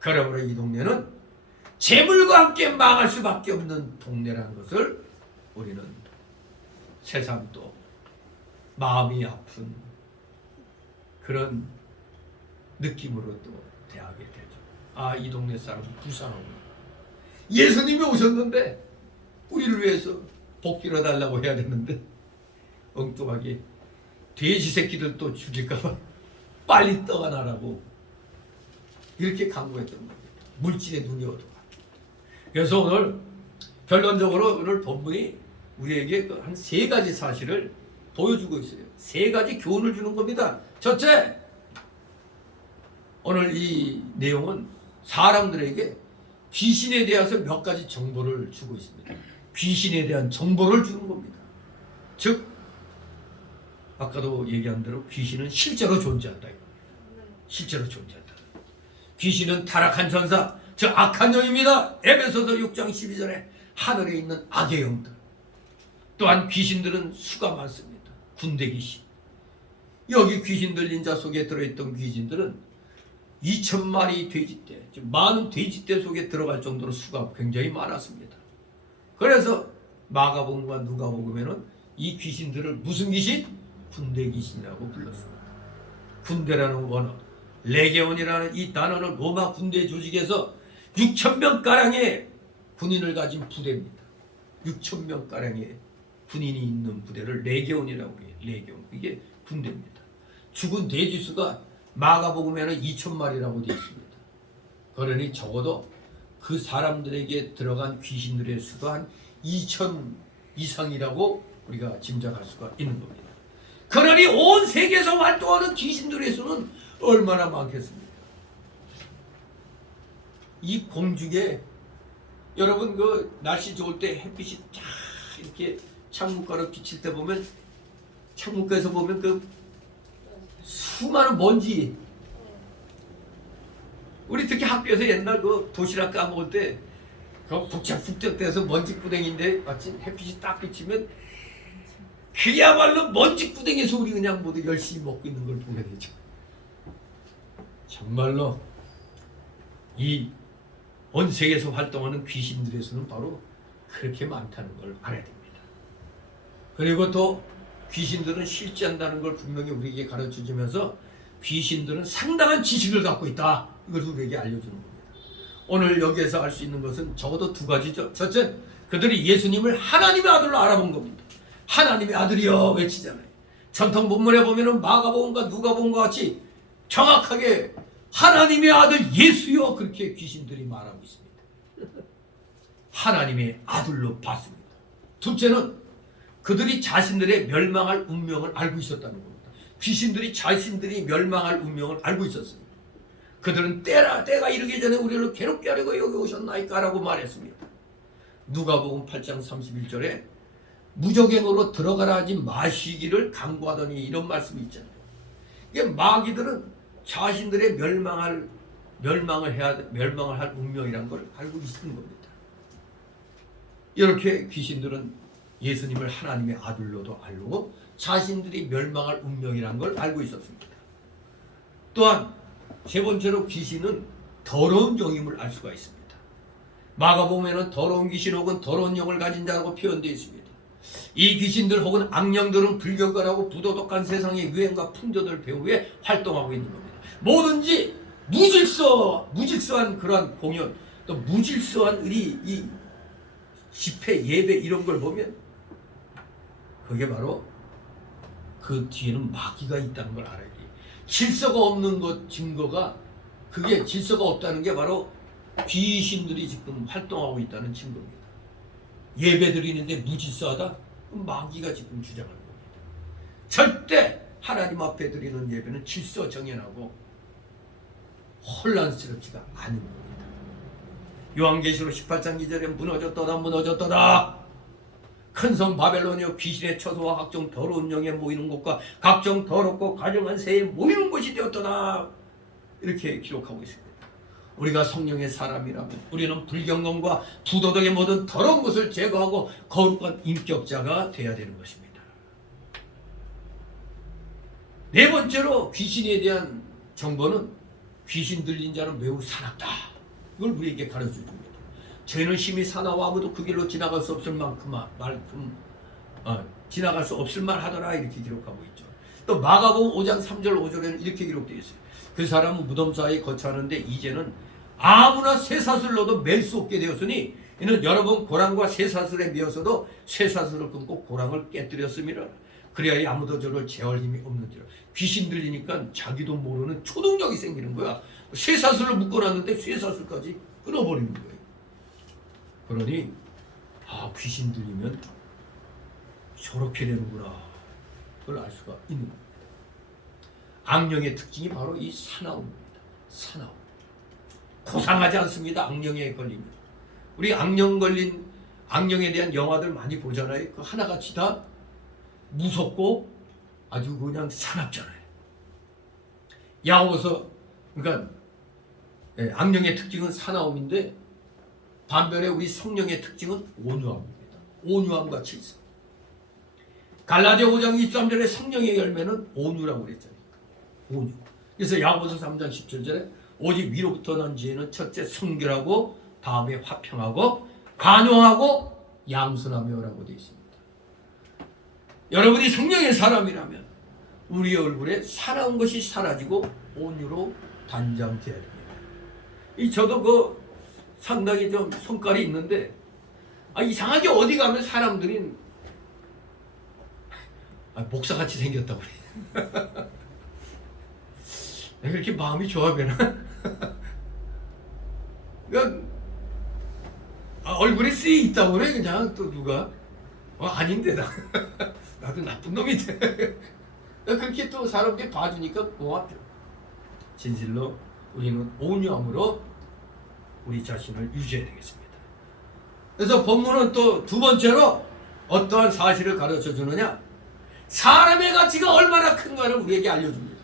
그러므로 이 동네는 재물과 함께 망할 수밖에 없는 동네라는 것을 우리는 새삼 또 마음이 아픈 그런 느낌으로 또 대하게 되죠. 아, 이 동네 사람은 불쌍하구나. 예수님이 오셨는데 우리를 위해서 복 빌어달라고 해야 되는데 엉뚱하게 돼지 새끼들 또 죽일까봐 빨리 떠나라고 이렇게 강구했던 겁니다. 물질의 눈이 어두워. 그래서 오늘 결론적으로 오늘 본문이 우리에게 한 3가지 사실을 보여주고 있어요. 3가지 교훈을 주는 겁니다. 첫째, 오늘 이 내용은 사람들에게 귀신에 대해서 몇 가지 정보를 주고 있습니다. 귀신에 대한 정보를 주는 겁니다. 즉, 아까도 얘기한 대로 귀신은 실제로 존재한다. 실제로 존재한다. 귀신은 타락한 천사, 즉 악한 영입니다. 에베소서 6장 12절에 하늘에 있는 악의 영들. 또한 귀신들은 수가 많습니다. 군대 귀신. 여기 귀신 들린 자 속에 들어있던 귀신들은 2,000마리 돼지떼, 즉 많은 돼지떼 속에 들어갈 정도로 수가 굉장히 많았습니다. 그래서 마가복음과 누가복음에는 이 귀신들을 무슨 귀신? 군대 귀신이라고 불렀습니다. 군대라는 원어, 레게온이라는 이 단어는 로마 군대 조직에서 6,000명가량의 군인을 가진 부대입니다. 6,000명가량의 군인이 있는 부대를 레게온이라고 해요. 레게온. 이게 군대입니다. 죽은 돼지 수가 마가복음에는 2,000마리라고 되어 있습니다. 그러니 적어도 그 사람들에게 들어간 귀신들의 수가 한 2,000 이상이라고 우리가 짐작할 수가 있는 겁니다. 그러니 온 세계에서 활동하는 귀신들의 수는 얼마나 많겠습니까? 이 공중에 여러분 그 날씨 좋을 때 햇빛이 쫙 이렇게 창문가로 비칠 때 보면 창문가에서 보면 그 수많은 먼지, 우리 특히 학교에서 옛날 그 도시락 까먹을 때 그 북적북적대서 먼지구덩이인데 마침 햇빛이 딱 비치면 그야말로 먼지구덩이에서 우리 그냥 모두 열심히 먹고 있는 걸 보게 되죠. 정말로 이 온 세계에서 활동하는 귀신들의 수는 바로 그렇게 많다는 걸 알아야 됩니다. 그리고 또 귀신들은 실제한다는 걸 분명히 우리에게 가르쳐주면서 귀신들은 상당한 지식을 갖고 있다. 이걸 우리에게 알려주는 겁니다. 오늘 여기에서 알 수 있는 것은 적어도 2가지죠. 첫째, 그들이 예수님을 하나님의 아들로 알아본 겁니다. 하나님의 아들이여 외치잖아요. 전통 본문에 보면은 마가복음과 누가복음과 같이 정확하게 하나님의 아들 예수여 그렇게 귀신들이 말하고 있습니다. 하나님의 아들로 봤습니다. 둘째는 그들이 자신들의 멸망할 운명을 알고 있었다는 겁니다. 귀신들이 자신들이 멸망할 운명을 알고 있었습니다. 그들은 때가 이르기 전에 우리를 괴롭게 하려고 여기 오셨나이까 라고 말했습니다. 누가복음 8장 31절에 무적행으로 들어가라 하지 마시기를 강구하더니 이런 말씀이 있잖아요. 이게 마귀들은 자신들의 멸망을 할 운명이라는 걸 알고 있는 겁니다. 이렇게 귀신들은 예수님을 하나님의 아들로도 알고 자신들이 멸망할 운명이라는 걸 알고 있었습니다. 또한 3번째로 귀신은 더러운 영임을 알 수가 있습니다. 마가복음에는 더러운 귀신 혹은 더러운 영을 가진 자라고 표현되어 있습니다. 이 귀신들 혹은 악령들은 불경건하고 부도덕한 세상의 유행과 풍조들 배후에 활동하고 있는 겁니다. 뭐든지 무질서한 그러한 공연, 또 무질서한 이 집회, 예배 이런 걸 보면 그게 바로 그 뒤에는 마귀가 있다는 걸 알아야 돼요. 질서가 없는 것 증거가, 그게 질서가 없다는 게 바로 귀신들이 지금 활동하고 있다는 증거입니다. 예배 드리는데 무질서하다? 그럼 마귀가 지금 주장하는 겁니다. 절대 하나님 앞에 드리는 예배는 질서 정연하고 혼란스럽지가 않은 겁니다. 요한계시록 18장 2절에 무너졌도다 큰 성 바벨론이여 귀신의 처소와 각종 더러운 영에 모이는 곳과 각종 더럽고 가증한 새에 모이는 곳이 되었도다 이렇게 기록하고 있습니다. 우리가 성령의 사람이라면 우리는 불경건과 부도덕의 모든 더러운 것을 제거하고 거룩한 인격자가 되어야 되는 것입니다. 4번째로 귀신에 대한 정보는 귀신 들린 자는 매우 사납다. 이걸 우리에게 가르쳐 줍니다. 죄는 심히 사나워 아무도 그 길로 지나갈 수 없을 지나갈 수 없을 만하더라 이렇게 기록하고 있죠. 또 마가복음 5장 3절 5절에는 이렇게 기록되어 있어요. 그 사람은 무덤 사이에 거처하는데 이제는 아무나 쇠사슬 넣어도 맬 수 없게 되었으니 이는 여러 번 고랑과 쇠사슬에 매어서도 쇠사슬을 끊고 고랑을 깨뜨렸음이라. 그래야 아무도 저를 제어할 힘이 없는지라. 귀신 들리니까 자기도 모르는 초능력이 생기는 거야. 쇠사슬로 묶어놨는데 쇠사슬까지 끊어버리는 거예요. 그러니 귀신 들리면 저렇게 되는구나, 그걸 알 수가 있는 겁니다. 악령의 특징이 바로 이 사나움입니다. 사나움. 고상하지 않습니다. 악령에 걸리면. 우리 악령에 대한 영화들 많이 보잖아요. 그 하나같이 다 무섭고 아주 그냥 사납잖아요. 야고보서, 그러니까 악령의 특징은 사나움인데 반면에 우리 성령의 특징은 온유함입니다. 온유함 같이 있어요. 갈라디아 5장 23절에 성령의 열매는 온유라고 그랬잖아요. 온유. 그래서 야고보서 3장 17절에 오직 위로부터 난 지혜는 첫째 순결하고 다음에 화평하고 관용하고 양선하며라고 되어 있습니다. 여러분이 성령의 사람이라면 우리의 얼굴에 사나운 것이 사라지고 온유로 단장되어야 됩니다. 저도 상당히 좀 손깔이 있는데 이상하게 어디 가면 사람들이 목사같이 생겼다고 그래. 내가 이렇게 마음이 좋아 되나? 그러니까 얼굴에 씨 있다고 그래. 그냥 또 누가 아닌데 나도 나쁜 놈인데 그렇게 또 사람들이 봐주니까 고맙죠. 진실로 우리는 온유함으로 우리 자신을 유지해야 되겠습니다. 그래서 본문은 또 두 번째로 어떠한 사실을 가르쳐 주느냐, 사람의 가치가 얼마나 큰가를 우리에게 알려줍니다.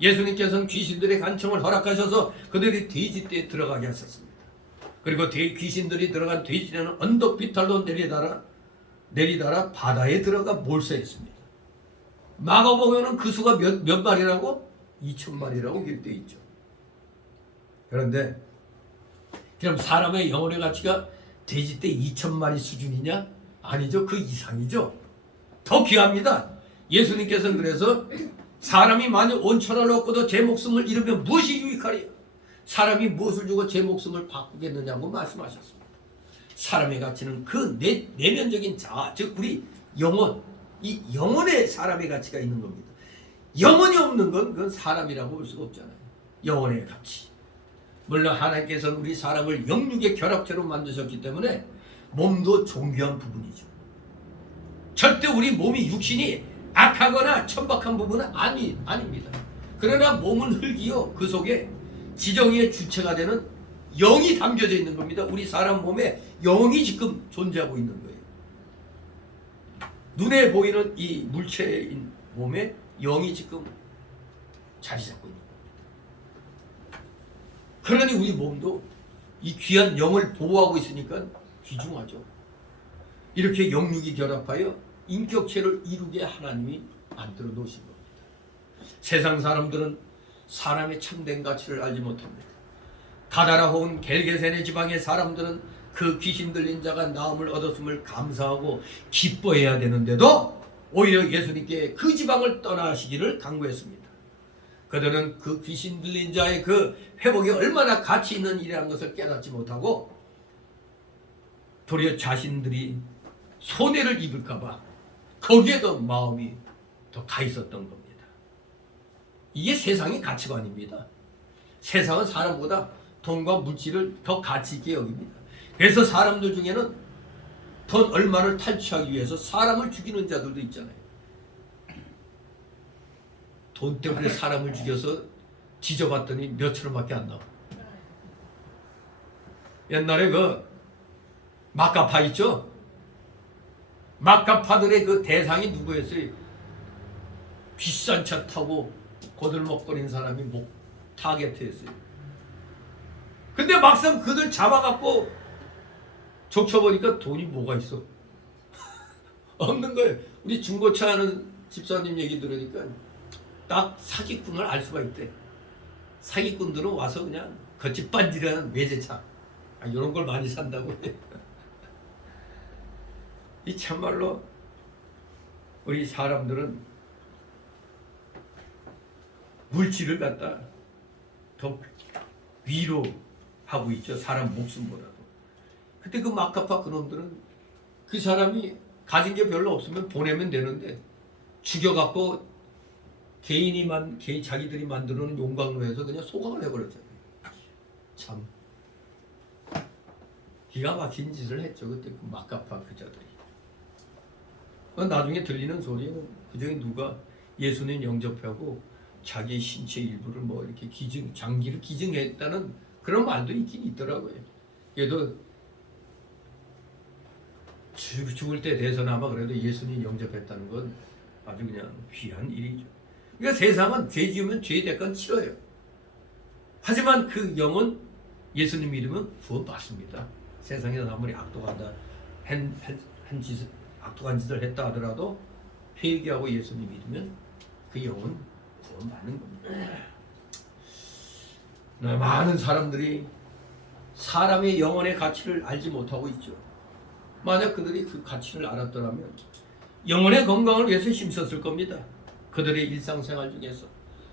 예수님께서는 귀신들의 간청을 허락하셔서 그들이 돼지떼에 들어가게 하셨습니다. 그리고 귀신들이 들어간 돼지떼는 언덕 비탈로 내리달아 바다에 들어가 몰수했습니다. 마가복음에는 그 수가 몇 마리라고? 2,000마리라고 기록되어 있죠. 그런데 그럼 사람의 영혼의 가치가 돼지떼 2,000마리 수준이냐? 아니죠. 그 이상이죠. 더 귀합니다. 예수님께서는 그래서 사람이 만약 온천을 얻고도 제 목숨을 잃으면 무엇이 유익하리요? 사람이 무엇을 주고 제 목숨을 바꾸겠느냐고 말씀하셨습니다. 사람의 가치는 그 내면적인 자아, 즉 우리 영혼, 이 영혼에 사람의 가치가 있는 겁니다. 영혼이 없는 건 그건 사람이라고 볼 수가 없잖아요. 영혼의 가치. 물론 하나님께서는 우리 사람을 영육의 결합체로 만드셨기 때문에 몸도 존귀한 부분이죠. 절대 우리 몸이 육신이 악하거나 천박한 부분은 아닙니다. 그러나 몸은 흙이요, 그 속에 지정의 주체가 되는 영이 담겨져 있는 겁니다. 우리 사람 몸에 영이 지금 존재하고 있는 거예요. 눈에 보이는 이 물체인 몸에 영이 지금 자리 잡고 있는 겁니다. 그러니 우리 몸도 이 귀한 영을 보호하고 있으니까 귀중하죠. 이렇게 영육이 결합하여 인격체를 이루게 하나님이 만들어 놓으신 겁니다. 세상 사람들은 사람의 참된 가치를 알지 못합니다. 가다라 혹은 겔게세네 지방의 사람들은 그 귀신 들린 자가 나음을 얻었음을 감사하고 기뻐해야 되는데도 오히려 예수님께 그 지방을 떠나시기를 강구했습니다. 그들은 그 귀신 들린 자의 그 회복이 얼마나 가치 있는 일이라는 것을 깨닫지 못하고 도리어 자신들이 손해를 입을까봐 거기에 더 마음이 더 가 있었던 겁니다. 이게 세상의 가치관입니다. 세상은 사람보다 돈과 물질을 더 가치 있게 여깁니다. 그래서 사람들 중에는 돈 얼마를 탈취하기 위해서 사람을 죽이는 자들도 있잖아요. 돈 때문에 사람을 죽여서 지져봤더니 몇천 원밖에 안 나와. 옛날에 그 마카파 있죠? 마카파들의 그 대상이 누구였어요? 비싼 차 타고 거들먹거리는 사람이 타겟했어요. 근데 막상 그들 잡아갖고 족쳐보니까 돈이 뭐가 있어? 없는 거예요. 우리 중고차 하는 집사님 얘기 들으니까 딱 사기꾼을 알 수가 있대. 사기꾼들은 와서 그냥 거짓반지라는 외제차 이런 걸 많이 산다고 해. 이 참말로 우리 사람들은 물질을 갖다 더 위로하고 있죠. 사람 목숨보다도. 그때 그 마카파 그놈들은 그 사람이 가진 게 별로 없으면 보내면 되는데 죽여갖고 자기들이 만들어놓은 용광로에서 그냥 소각을 해버렸잖아요. 참 기가 막힌 짓을 했죠. 그때 그 마카파 그 자들이. 나중에 들리는 소리는 그중에 누가 예수님 영접하고 자기 신체 일부를 뭐 이렇게 장기를 기증했다는 그런 말도 있긴 있더라고요. 그래도 죽을 때 돼서나마 그래도 예수님 영접했다는 건 아주 그냥 귀한 일이죠. 그러니까 세상은 죄 지으면 죄의 대가는 치러요. 하지만 그 영은 예수님 믿으면 구원받습니다. 세상에서 아무리 악독한 짓을 했다 하더라도 회개하고 예수님 믿으면 그 영은 구원받는 겁니다. 많은 사람들이 사람의 영혼의 가치를 알지 못하고 있죠. 만약 그들이 그 가치를 알았더라면 영혼의 건강을 위해서 힘썼을 겁니다. 그들의 일상생활 중에서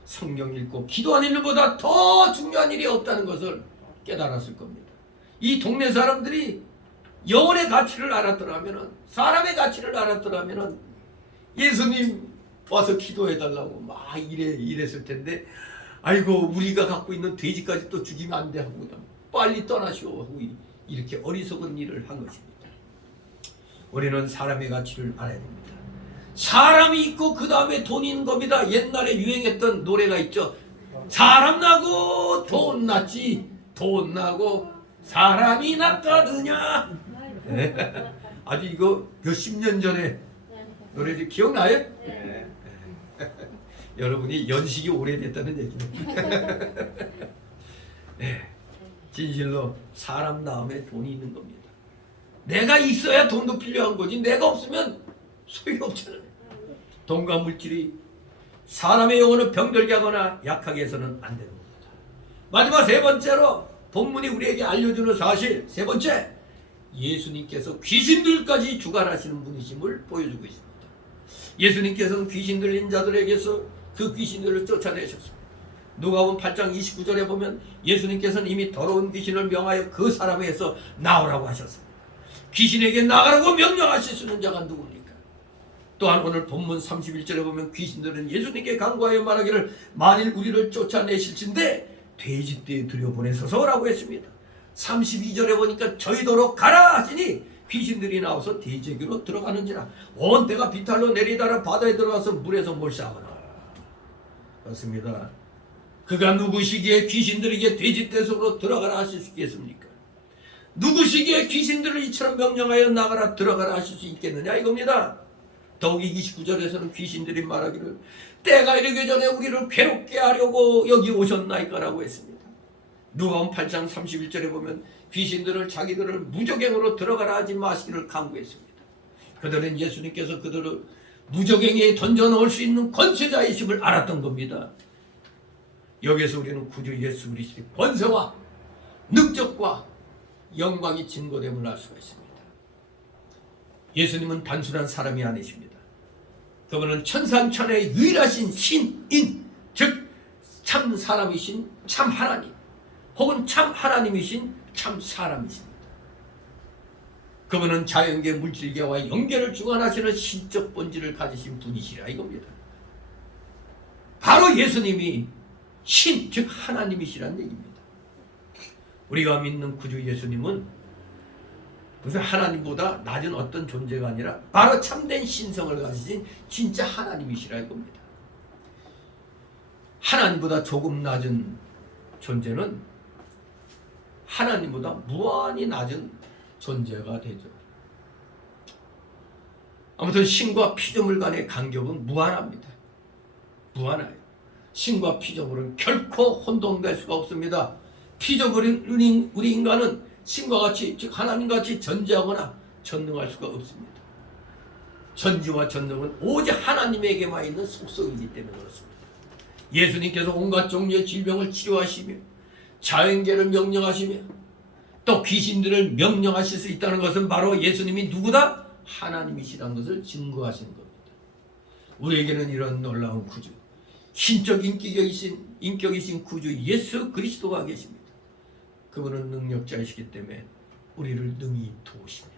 성경 읽고 기도하는 일보다 더 중요한 일이 없다는 것을 깨달았을 겁니다. 이 동네 사람들이 영혼의 가치를 알았더라면, 사람의 가치를 알았더라면 예수님 와서 기도해달라고 막 이랬을 텐데, 아이고 우리가 갖고 있는 돼지까지 또 죽이면 안 돼 하고 빨리 떠나시오 하고 이렇게 어리석은 일을 한 것입니다. 우리는 사람의 가치를 알아야 됩니다. 사람이 있고 그 다음에 돈이 있는 겁니다. 옛날에 유행했던 노래가 있죠. 사람 나고 돈 났지, 돈 나고 사람이 낫다느냐. 아주 이거 몇십 년 전에 노래 기억나요? 네. 여러분이 연식이 오래됐다는 얘기죠. 네, 진실로 사람 다음에 돈이 있는 겁니다. 내가 있어야 돈도 필요한 거지 내가 없으면 소용없잖아요. 돈과 물질이 사람의 영혼을 병들게 하거나 약하게 해서는 안 되는 겁니다. 마지막 세 번째로 본문이 우리에게 알려주는 사실, 세 번째, 예수님께서 귀신들까지 주관하시는 분이심을 보여주고 있습니다. 예수님께서는 귀신 들린 자들에게서 그 귀신들을 쫓아내셨습니다. 누가복음 8장 29절에 보면 예수님께서는 이미 더러운 귀신을 명하여 그 사람에게서 나오라고 하셨습니다. 귀신에게 나가라고 명령하실 수 있는 자가 누굽니까? 또한 오늘 본문 31절에 보면 귀신들은 예수님께 간구하여 말하기를 만일 우리를 쫓아내실진데 돼지떼에 들여보내소서라고 했습니다. 32절에 보니까 저희도록 가라 하시니 귀신들이 나와서 돼지에게로 들어가는지라 온 때가 비탈로 내리다가 바다에 들어가서 물에서 몰사하거나. 그렇습니다. 그가 누구시기에 귀신들에게 돼지떼 속으로 들어가라 하실 수 있겠습니까? 누구시기에 귀신들을 이처럼 명령하여 나가라 들어가라 하실 수 있겠느냐 이겁니다. 더욱이 29절에서는 귀신들이 말하기를 때가 이르기 전에 우리를 괴롭게 하려고 여기 오셨나이까라고 했습니다. 누가복음 8장 31절에 보면 귀신들을 자기들을 무적행으로 들어가라 하지 마시기를 강구했습니다. 그들은 예수님께서 그들을 무적행에 던져넣을 수 있는 권세자이심을 알았던 겁니다. 여기에서 우리는 구주 예수 그리스도의 권세와 능력과 영광이 증거됨을 알 수가 있습니다. 예수님은 단순한 사람이 아니십니다. 그분은 천상천하의 유일하신 신인, 즉 참 사람이신 참 하나님, 혹은 참 하나님이신 참 사람이십니다. 그분은 자연계 물질계와 연계를 주관하시는 신적 본질을 가지신 분이시라 이겁니다. 바로 예수님이 신, 즉 하나님이시란 얘기입니다. 우리가 믿는 구주 예수님은 무슨 하나님보다 낮은 어떤 존재가 아니라 바로 참된 신성을 가지신 진짜 하나님이시라 이겁니다. 하나님보다 조금 낮은 존재는 하나님보다 무한히 낮은 존재가 되죠. 아무튼 신과 피조물 간의 간격은 무한합니다. 무한해요. 신과 피조물은 결코 혼동될 수가 없습니다. 피조물인 우리 인간은 신과 같이, 즉 하나님같이 전지하거나 전능할 수가 없습니다. 전지와 전능은 오직 하나님에게만 있는 속성이기 때문에 그렇습니다. 예수님께서 온갖 종류의 질병을 치료하시며 자연계를 명령하시며 또 귀신들을 명령하실 수 있다는 것은 바로 예수님이 누구다? 하나님이시라는 것을 증거하시는 겁니다. 우리에게는 이런 놀라운 구주, 신적 인격이신 구주 예수 그리스도가 계십니다. 그분은 능력자이시기 때문에 우리를 능히 도우십니다.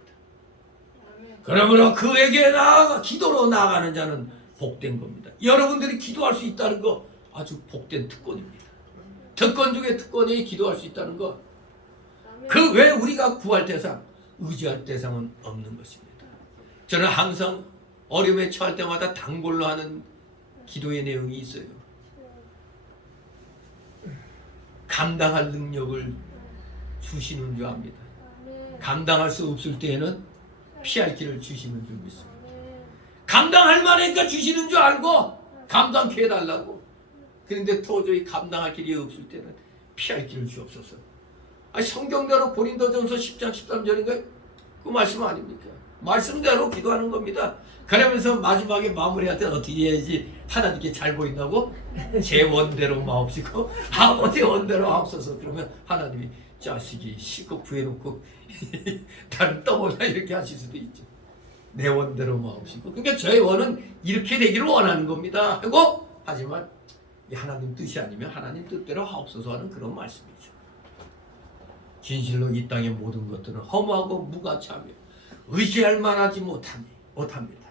그러므로 그에게 기도로 나아가는 자는 복된 겁니다. 여러분들이 기도할 수 있다는 거 아주 복된 특권입니다. 특권 중에 특권에 기도할 수 있다는 것. 그 외에 우리가 구할 대상, 의지할 대상은 없는 것입니다. 저는 항상 어려움에 처할 때마다 단골로 하는 기도의 내용이 있어요. 감당할 능력을 주시는 줄 압니다. 감당할 수 없을 때에는 피할 길을 주시는 줄 믿습니다. 감당할 만하니까 주시는 줄 알고 감당케 해달라고. 그런데 도저히 감당할 길이 없을 때는 피할 길을 주옵소서. 성경대로 고린도전서 10장 13절인가요? 그 말씀 아닙니까? 말씀대로 기도하는 겁니다. 그러면서 마지막에 마무리할 때 어떻게 해야지 하나님께 잘 보인다고? 제 원대로 마옵시고 아버지 원대로 하옵소서. 그러면 하나님이 자식이 실컷 구해놓고 나를 떠보자 이렇게 하실 수도 있죠. 내 원대로 마옵시고. 그러니까 저의 원은 이렇게 되기를 원하는 겁니다 하고, 하지만 하나님 뜻이 아니면 하나님 뜻대로 하옵소서 하는 그런 말씀이죠. 진실로 이 땅의 모든 것들은 허무하고 무가치하며 의지할 만하지 못합니다.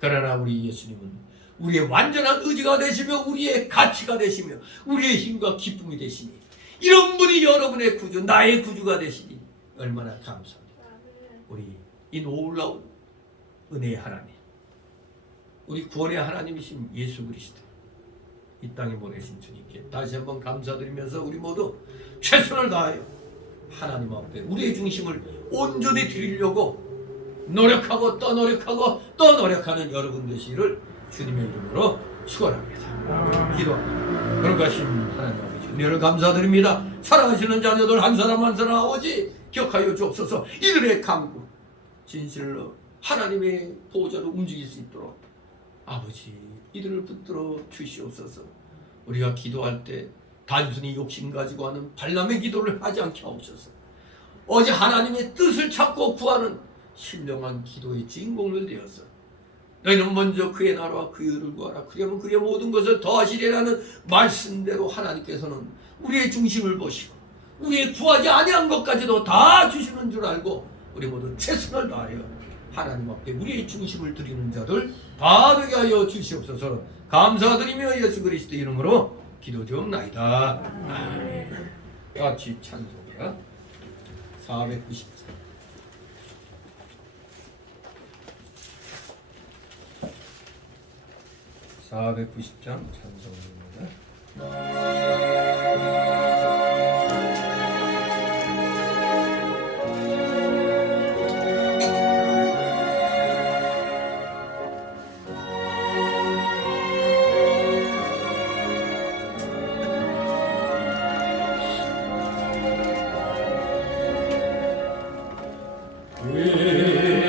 그러나 우리 예수님은 우리의 완전한 의지가 되시며 우리의 가치가 되시며 우리의 힘과 기쁨이 되시니, 이런 분이 여러분의 구주, 나의 구주가 되시니 얼마나 감사합니다. 우리 이 놀라운 은혜의 하나님, 우리 구원의 하나님이신 예수 그리스도, 이 땅에 보내신 주님께 다시 한번 감사드리면서 우리 모두 최선을 다하여 하나님 앞에 우리의 중심을 온전히 드리려고 노력하고 또 노력하고 또 노력하는 여러분 되시기를 주님의 이름으로 축원합니다. 기도합니다. 거룩하신 하나님 아버지, 은혜를 감사드립니다. 사랑하시는 자녀들 한 사람 한 사람 아버지 기억하여 주옵소서. 이들의 강구 진실로 하나님의 보호자로 움직일 수 있도록 아버지 이들을 붙들어 주시옵소서. 우리가 기도할 때 단순히 욕심 가지고 하는 발람의 기도를 하지 않게 하옵소서. 어제 하나님의 뜻을 찾고 구하는 신령한 기도의 주인공을 되어서 너희는 먼저 그의 나라와 그의 의를 구하라. 그러면 그의 모든 것을 더하시리라는 말씀대로 하나님께서는 우리의 중심을 보시고 우리의 구하지 아니한 것까지도 다 주시는 줄 알고 우리 모두 최선을 다하여 하나님 앞에 우리의 중심을 드리는 자들 다 되게 하여 주시옵소서. 감사드리며 예수 그리스도 이름으로 기도드리옵나이다. 아멘. 같이 찬송이야 494. 490장 찬송입니다.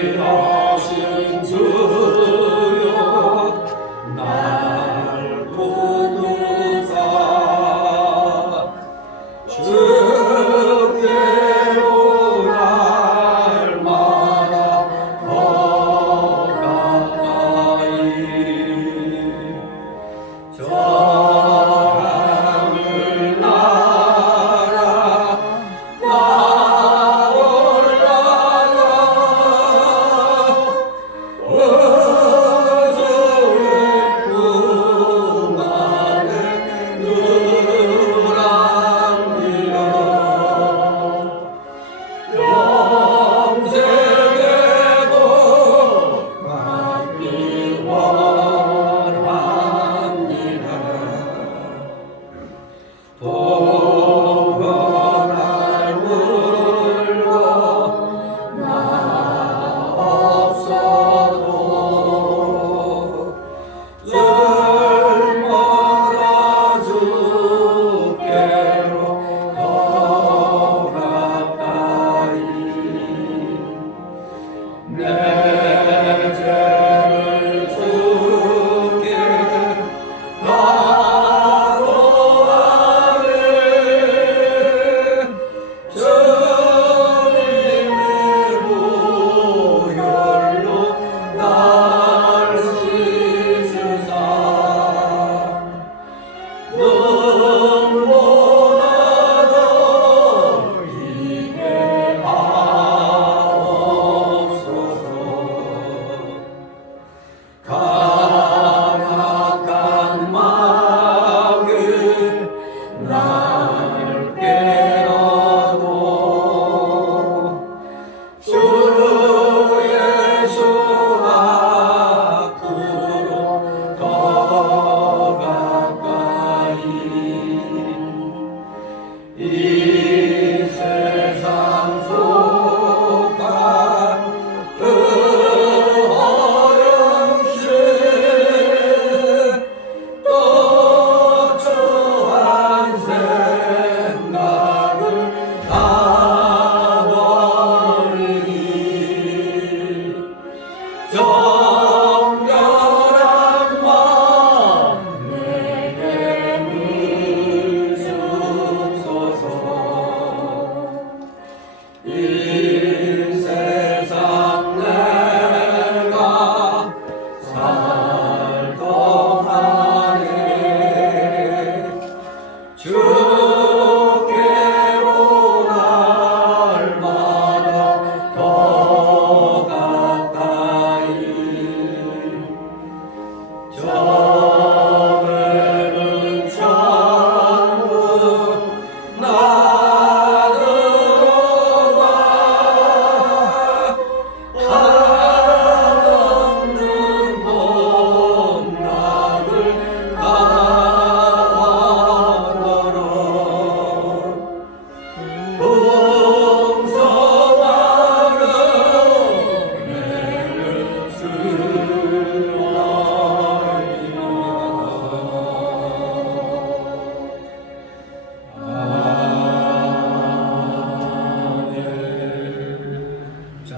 귀하신 주여 날 부르사 주께로 날마다 더 가까이 저 하늘 나라 나 올라가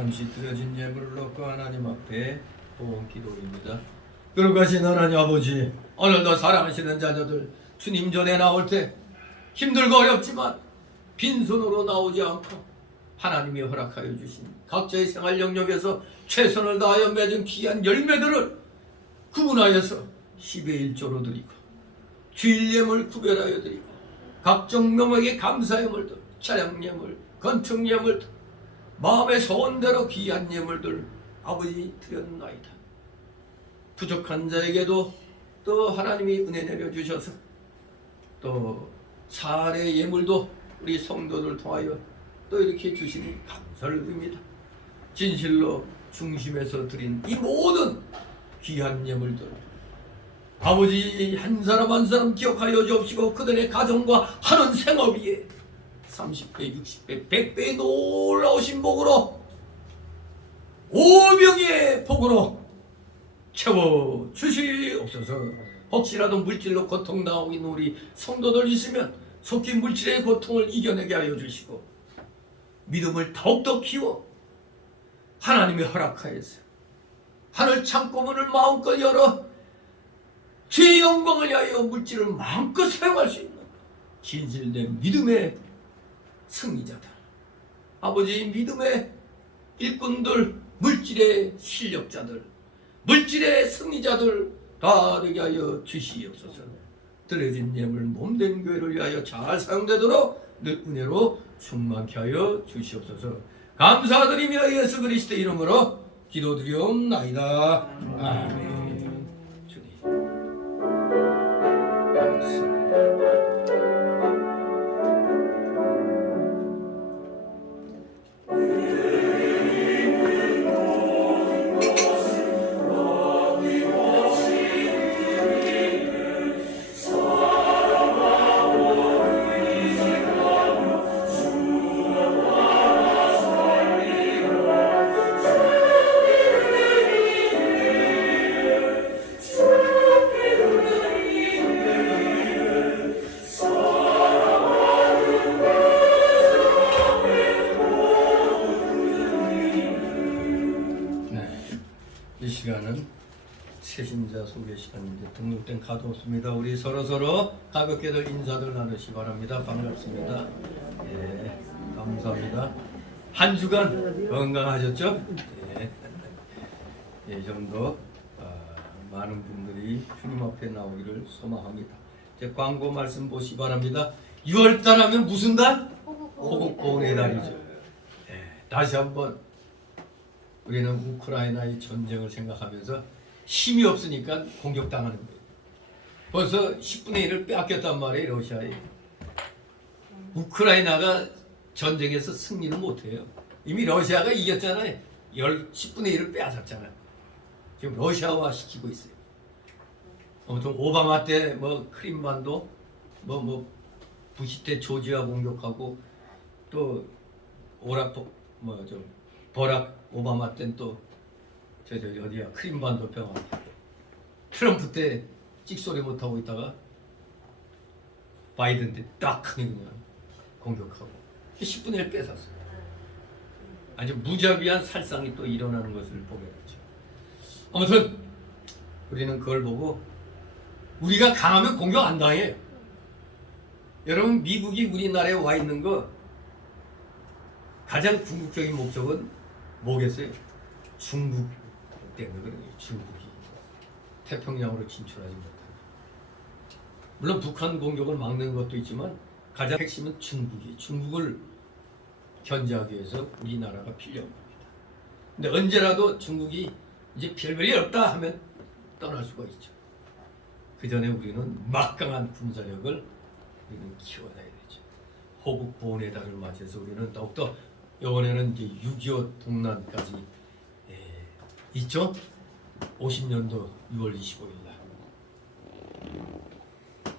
잠시 드려진 예물을 넣고 하나님 앞에 온 기도입니다. 그러가신 하나님 아버지, 오늘도 사랑하시는 자녀들 주님 전에 나올 때 힘들고 어렵지만 빈손으로 나오지 않고 하나님이 허락하여 주신 각자의 생활 영역에서 최선을 다하여 맺은 귀한 열매들을 구분하여서 10의 1조로 드리고 주일 예물 구별하여 드리고 각종 명목의 감사 예물들, 차량 예물, 건축 예물들, 마음의 소원대로 귀한 예물들 아버지 드렸나이다. 부족한 자에게도 또 하나님이 은혜 내려주셔서 또 사례 예물도 우리 성도들 통하여 또 이렇게 주시니 감사를 드립니다. 진실로 중심에서 드린 이 모든 귀한 예물들 아버지 한 사람 한 사람 기억하여 주옵시고 그들의 가정과 하는 생업 위에 30배, 60배, 100배의 놀라우신 복으로 오병의 복으로 채워 주시옵소서. 혹시라도 물질로 고통 당하고 있는 우리 성도들 있으면 속히 물질의 고통을 이겨내게 하여 주시고 믿음을 더욱더 키워 하나님이 허락하여서 하늘 창고문을 마음껏 열어 주의 영광을 위하여 물질을 마음껏 사용할 수 있는 진실된 믿음의 승리자들, 아버지 믿음의 일꾼들, 물질의 실력자들, 물질의 승리자들 다 되게 하여 주시옵소서. 드려진 예물 몸된 교회를 위하여 잘 사용되도록 늘 은혜로 충만케 하여 주시옵소서. 감사드리며 예수 그리스도 이름으로 기도드리옵나이다. 아멘. 주님. 이 시간은 새신자 소개 시간인데 등록된 카드 없습니다. 우리 서로 가볍게들 인사들 나누시 바랍니다. 반갑습니다. 예, 감사합니다. 한 주간 건강하셨죠? 예, 이 정도 많은 분들이 주님 앞에 나오기를 소망합니다. 이제 광고 말씀 보시 바랍니다. 6월달 하면 무슨 달? 호국보훈의 달이죠. 예, 다시 한번 우리는 우크라이나의 전쟁을 생각하면서 힘이 없으니까 공격당하는 거예요. 벌써 10분의 1을 빼앗겼단 말이에요. 러시아에. 우크라이나가 전쟁에서 승리는 못해요. 이미 러시아가 이겼잖아요. 10분의 1을 빼앗았잖아요. 지금 러시아화 시키고 있어요. 아무튼 오바마 때 뭐 크림반도 부시 때 조지아 공격하고 또 버락 오바마 때는 또 어디야 크림반도 평화. 트럼프 때 찍소리 못 하고 있다가 바이든 때 딱 그냥 공격하고 10분의 1 뺏었어요. 아주 무자비한 살상이 또 일어나는 것을 보게 되죠. 아무튼 우리는 그걸 보고 우리가 강하면 공격 안 당해요. 여러분 미국이 우리나라에 와 있는 거 가장 궁극적인 목적은 뭐겠어요? 중국 때문에 그래요. 중국이 태평양으로 진출하지 못합니다. 물론 북한 공격을 막는 것도 있지만 가장 핵심은 중국을 견제하기 위해서 우리나라가 필요한 겁니다. 근데 언제라도 중국이 이제 별별이 없다 하면 떠날 수가 있죠. 그 전에 우리는 막강한 군사력을 우리는 키워놔야 되죠. 호국보훈의 달을 맞이해서 우리는 더욱더 이번에는 이제 6.25 동란까지 있죠. 50년도 6월 25일 날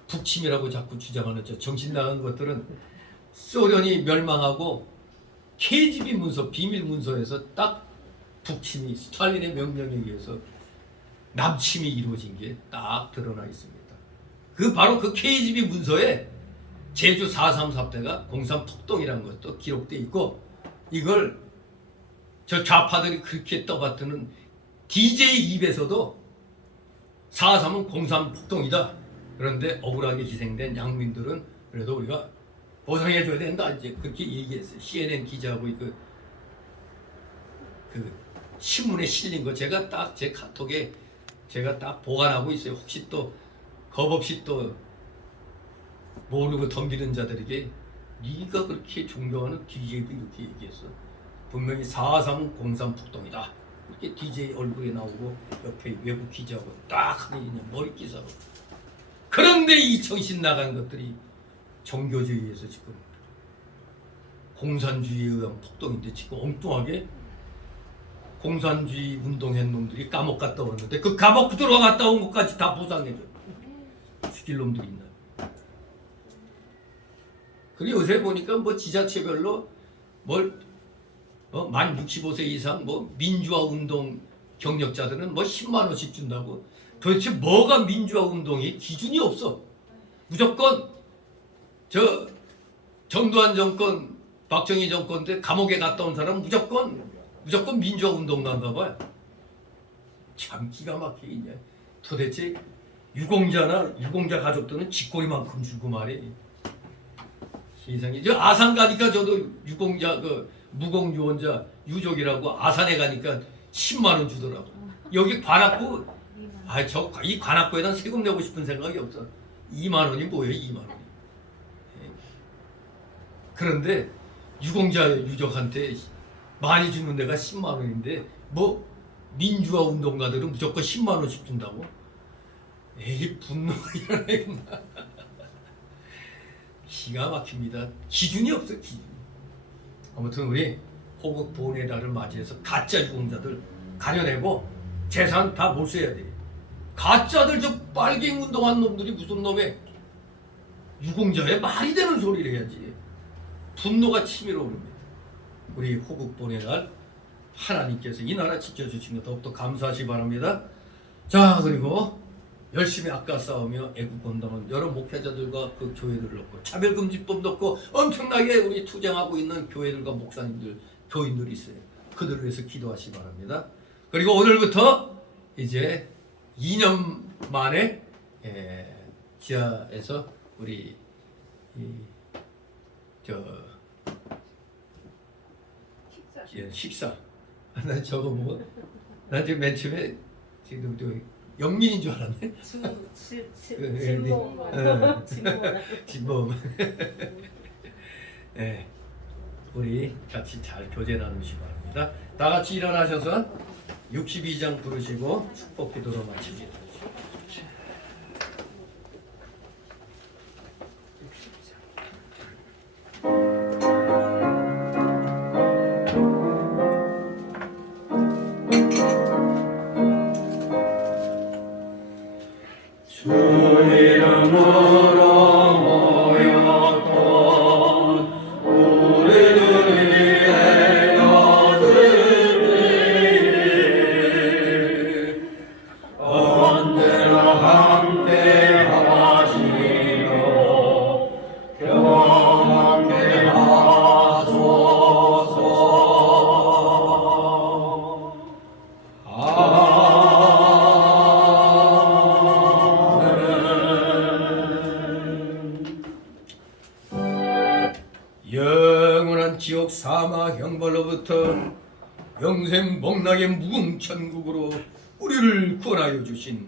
북침이라고 자꾸 주장하는 저 정신 나간 것들은 소련이 멸망하고 KGB 문서 비밀 문서에서 딱 북침이 스탈린의 명령에 의해서 남침이 이루어진 게 딱 드러나 있습니다. 그 바로 그 KGB 문서에 제주 4.3 사태가 공산 폭동이라는 것도 기록돼 있고 이걸 저 좌파들이 그렇게 떠받드는 DJ 입에서도 4.3은 공산 폭동이다. 그런데 억울하게 희생된 양민들은 그래도 우리가 보상해줘야 된다. 이제 그렇게 얘기했어요. CNN 기자하고 그 신문에 실린 거 제가 딱 제 카톡에 제가 딱 보관하고 있어요. 혹시 또 겁없이 또 모르고 덤비는 자들에게 네가 그렇게 존경하는 DJ도 이렇게 얘기했어. 분명히 4.3은 공산 폭동이다. 이렇게 DJ 얼굴에 나오고 옆에 외국 기자하고 딱 그냥 머리 기사로. 그런데 이 정신 나간 것들이 종교주의에서 지금 공산주의에 의한 폭동인데 지금 엉뚱하게 공산주의 운동한 놈들이 감옥 갔다 오는데 그 감옥 들어갔다 온 것까지 다 보상해줘. 죽일 놈들이 있나. 그리고 요새 보니까 뭐 지자체별로 만 65세 이상 민주화 운동 경력자들은 10만 원씩 준다고. 도대체 뭐가 민주화 운동이 기준이 없어. 무조건 저 전두환 정권, 박정희 정권 때 감옥에 갔다 온 사람은 무조건 민주화 운동 난가 봐요. 참 기가 막히겠냐. 도대체 유공자 가족들은 쥐꼬리만큼 주고 말이야. 세상에. 저 아산 가니까 저도 유공자 무공유원자 유족이라고 아산에 가니까 10만 원 주더라고. 여기 관악구 이 관악구에다 세금 내고 싶은 생각이 없어. 2만 원이 뭐예요? 2만 원이. 그런데 유공자 유족한테 많이 주는 데가 10만 원인데 민주화 운동가들은 무조건 10만 원씩 준다고? 에이 분노가 일어나겠나. 기가 막힙니다. 기준이 없어. 기준. 아무튼 우리 호국 보훈의 달을 맞이해서 가짜 유공자들 가려내고 재산 다 몰수해야 돼. 가짜들 저 빨갱 운동한 놈들이 무슨 놈의 유공자에 말이 되는 소리를 해야지. 분노가 치밀어 오릅니다. 우리 호국 보훈의 달 하나님께서 이 나라 지켜주신 것 더욱더 감사하시 바랍니다. 자, 그리고 열심히 아까 싸우며 애국운동은 여러 목회자들과 그 교회들을 넣고 차별금지법 넣고 엄청나게 우리 투쟁하고 있는 교회들과 목사님들, 교인들이 있어요. 그들을 위해서 기도하시 바랍니다. 그리고 오늘부터 이제 2년 만에 지하에서 우리 식사. 나 저거 나 지금 맨 처음에 지금 영민인 줄 알았네. 진범. 네, 우리 같이 잘 교제 나누시 바랍니다. 다 같이 일어나셔서 62장 부르시고 축복 기도로 마칩니다. 주 이름으로 모였던 우리들의 여들이 언제나 함께 하시며 평안케 하소서. 영원한 지옥 사망 형벌로부터 영생 복락의 무궁천국으로 우리를 구원하여 주신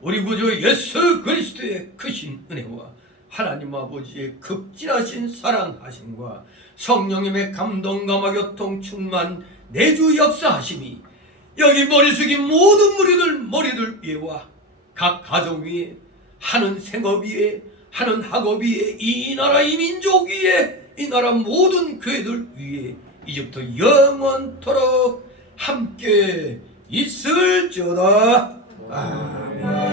우리 구주 예수 그리스도의 크신 은혜와 하나님 아버지의 극진하신 사랑하심과 성령님의 감동 감화 교통 충만 내주 역사하심이 여기 머리 숙인 모든 머리들 위에와 각 가정 위에 하는 생업 위에 하는 학업 위에 이 나라 이 민족 위에 이 나라 모든 교회들 위에 이제부터 영원토록 함께 있을지어다. 아멘.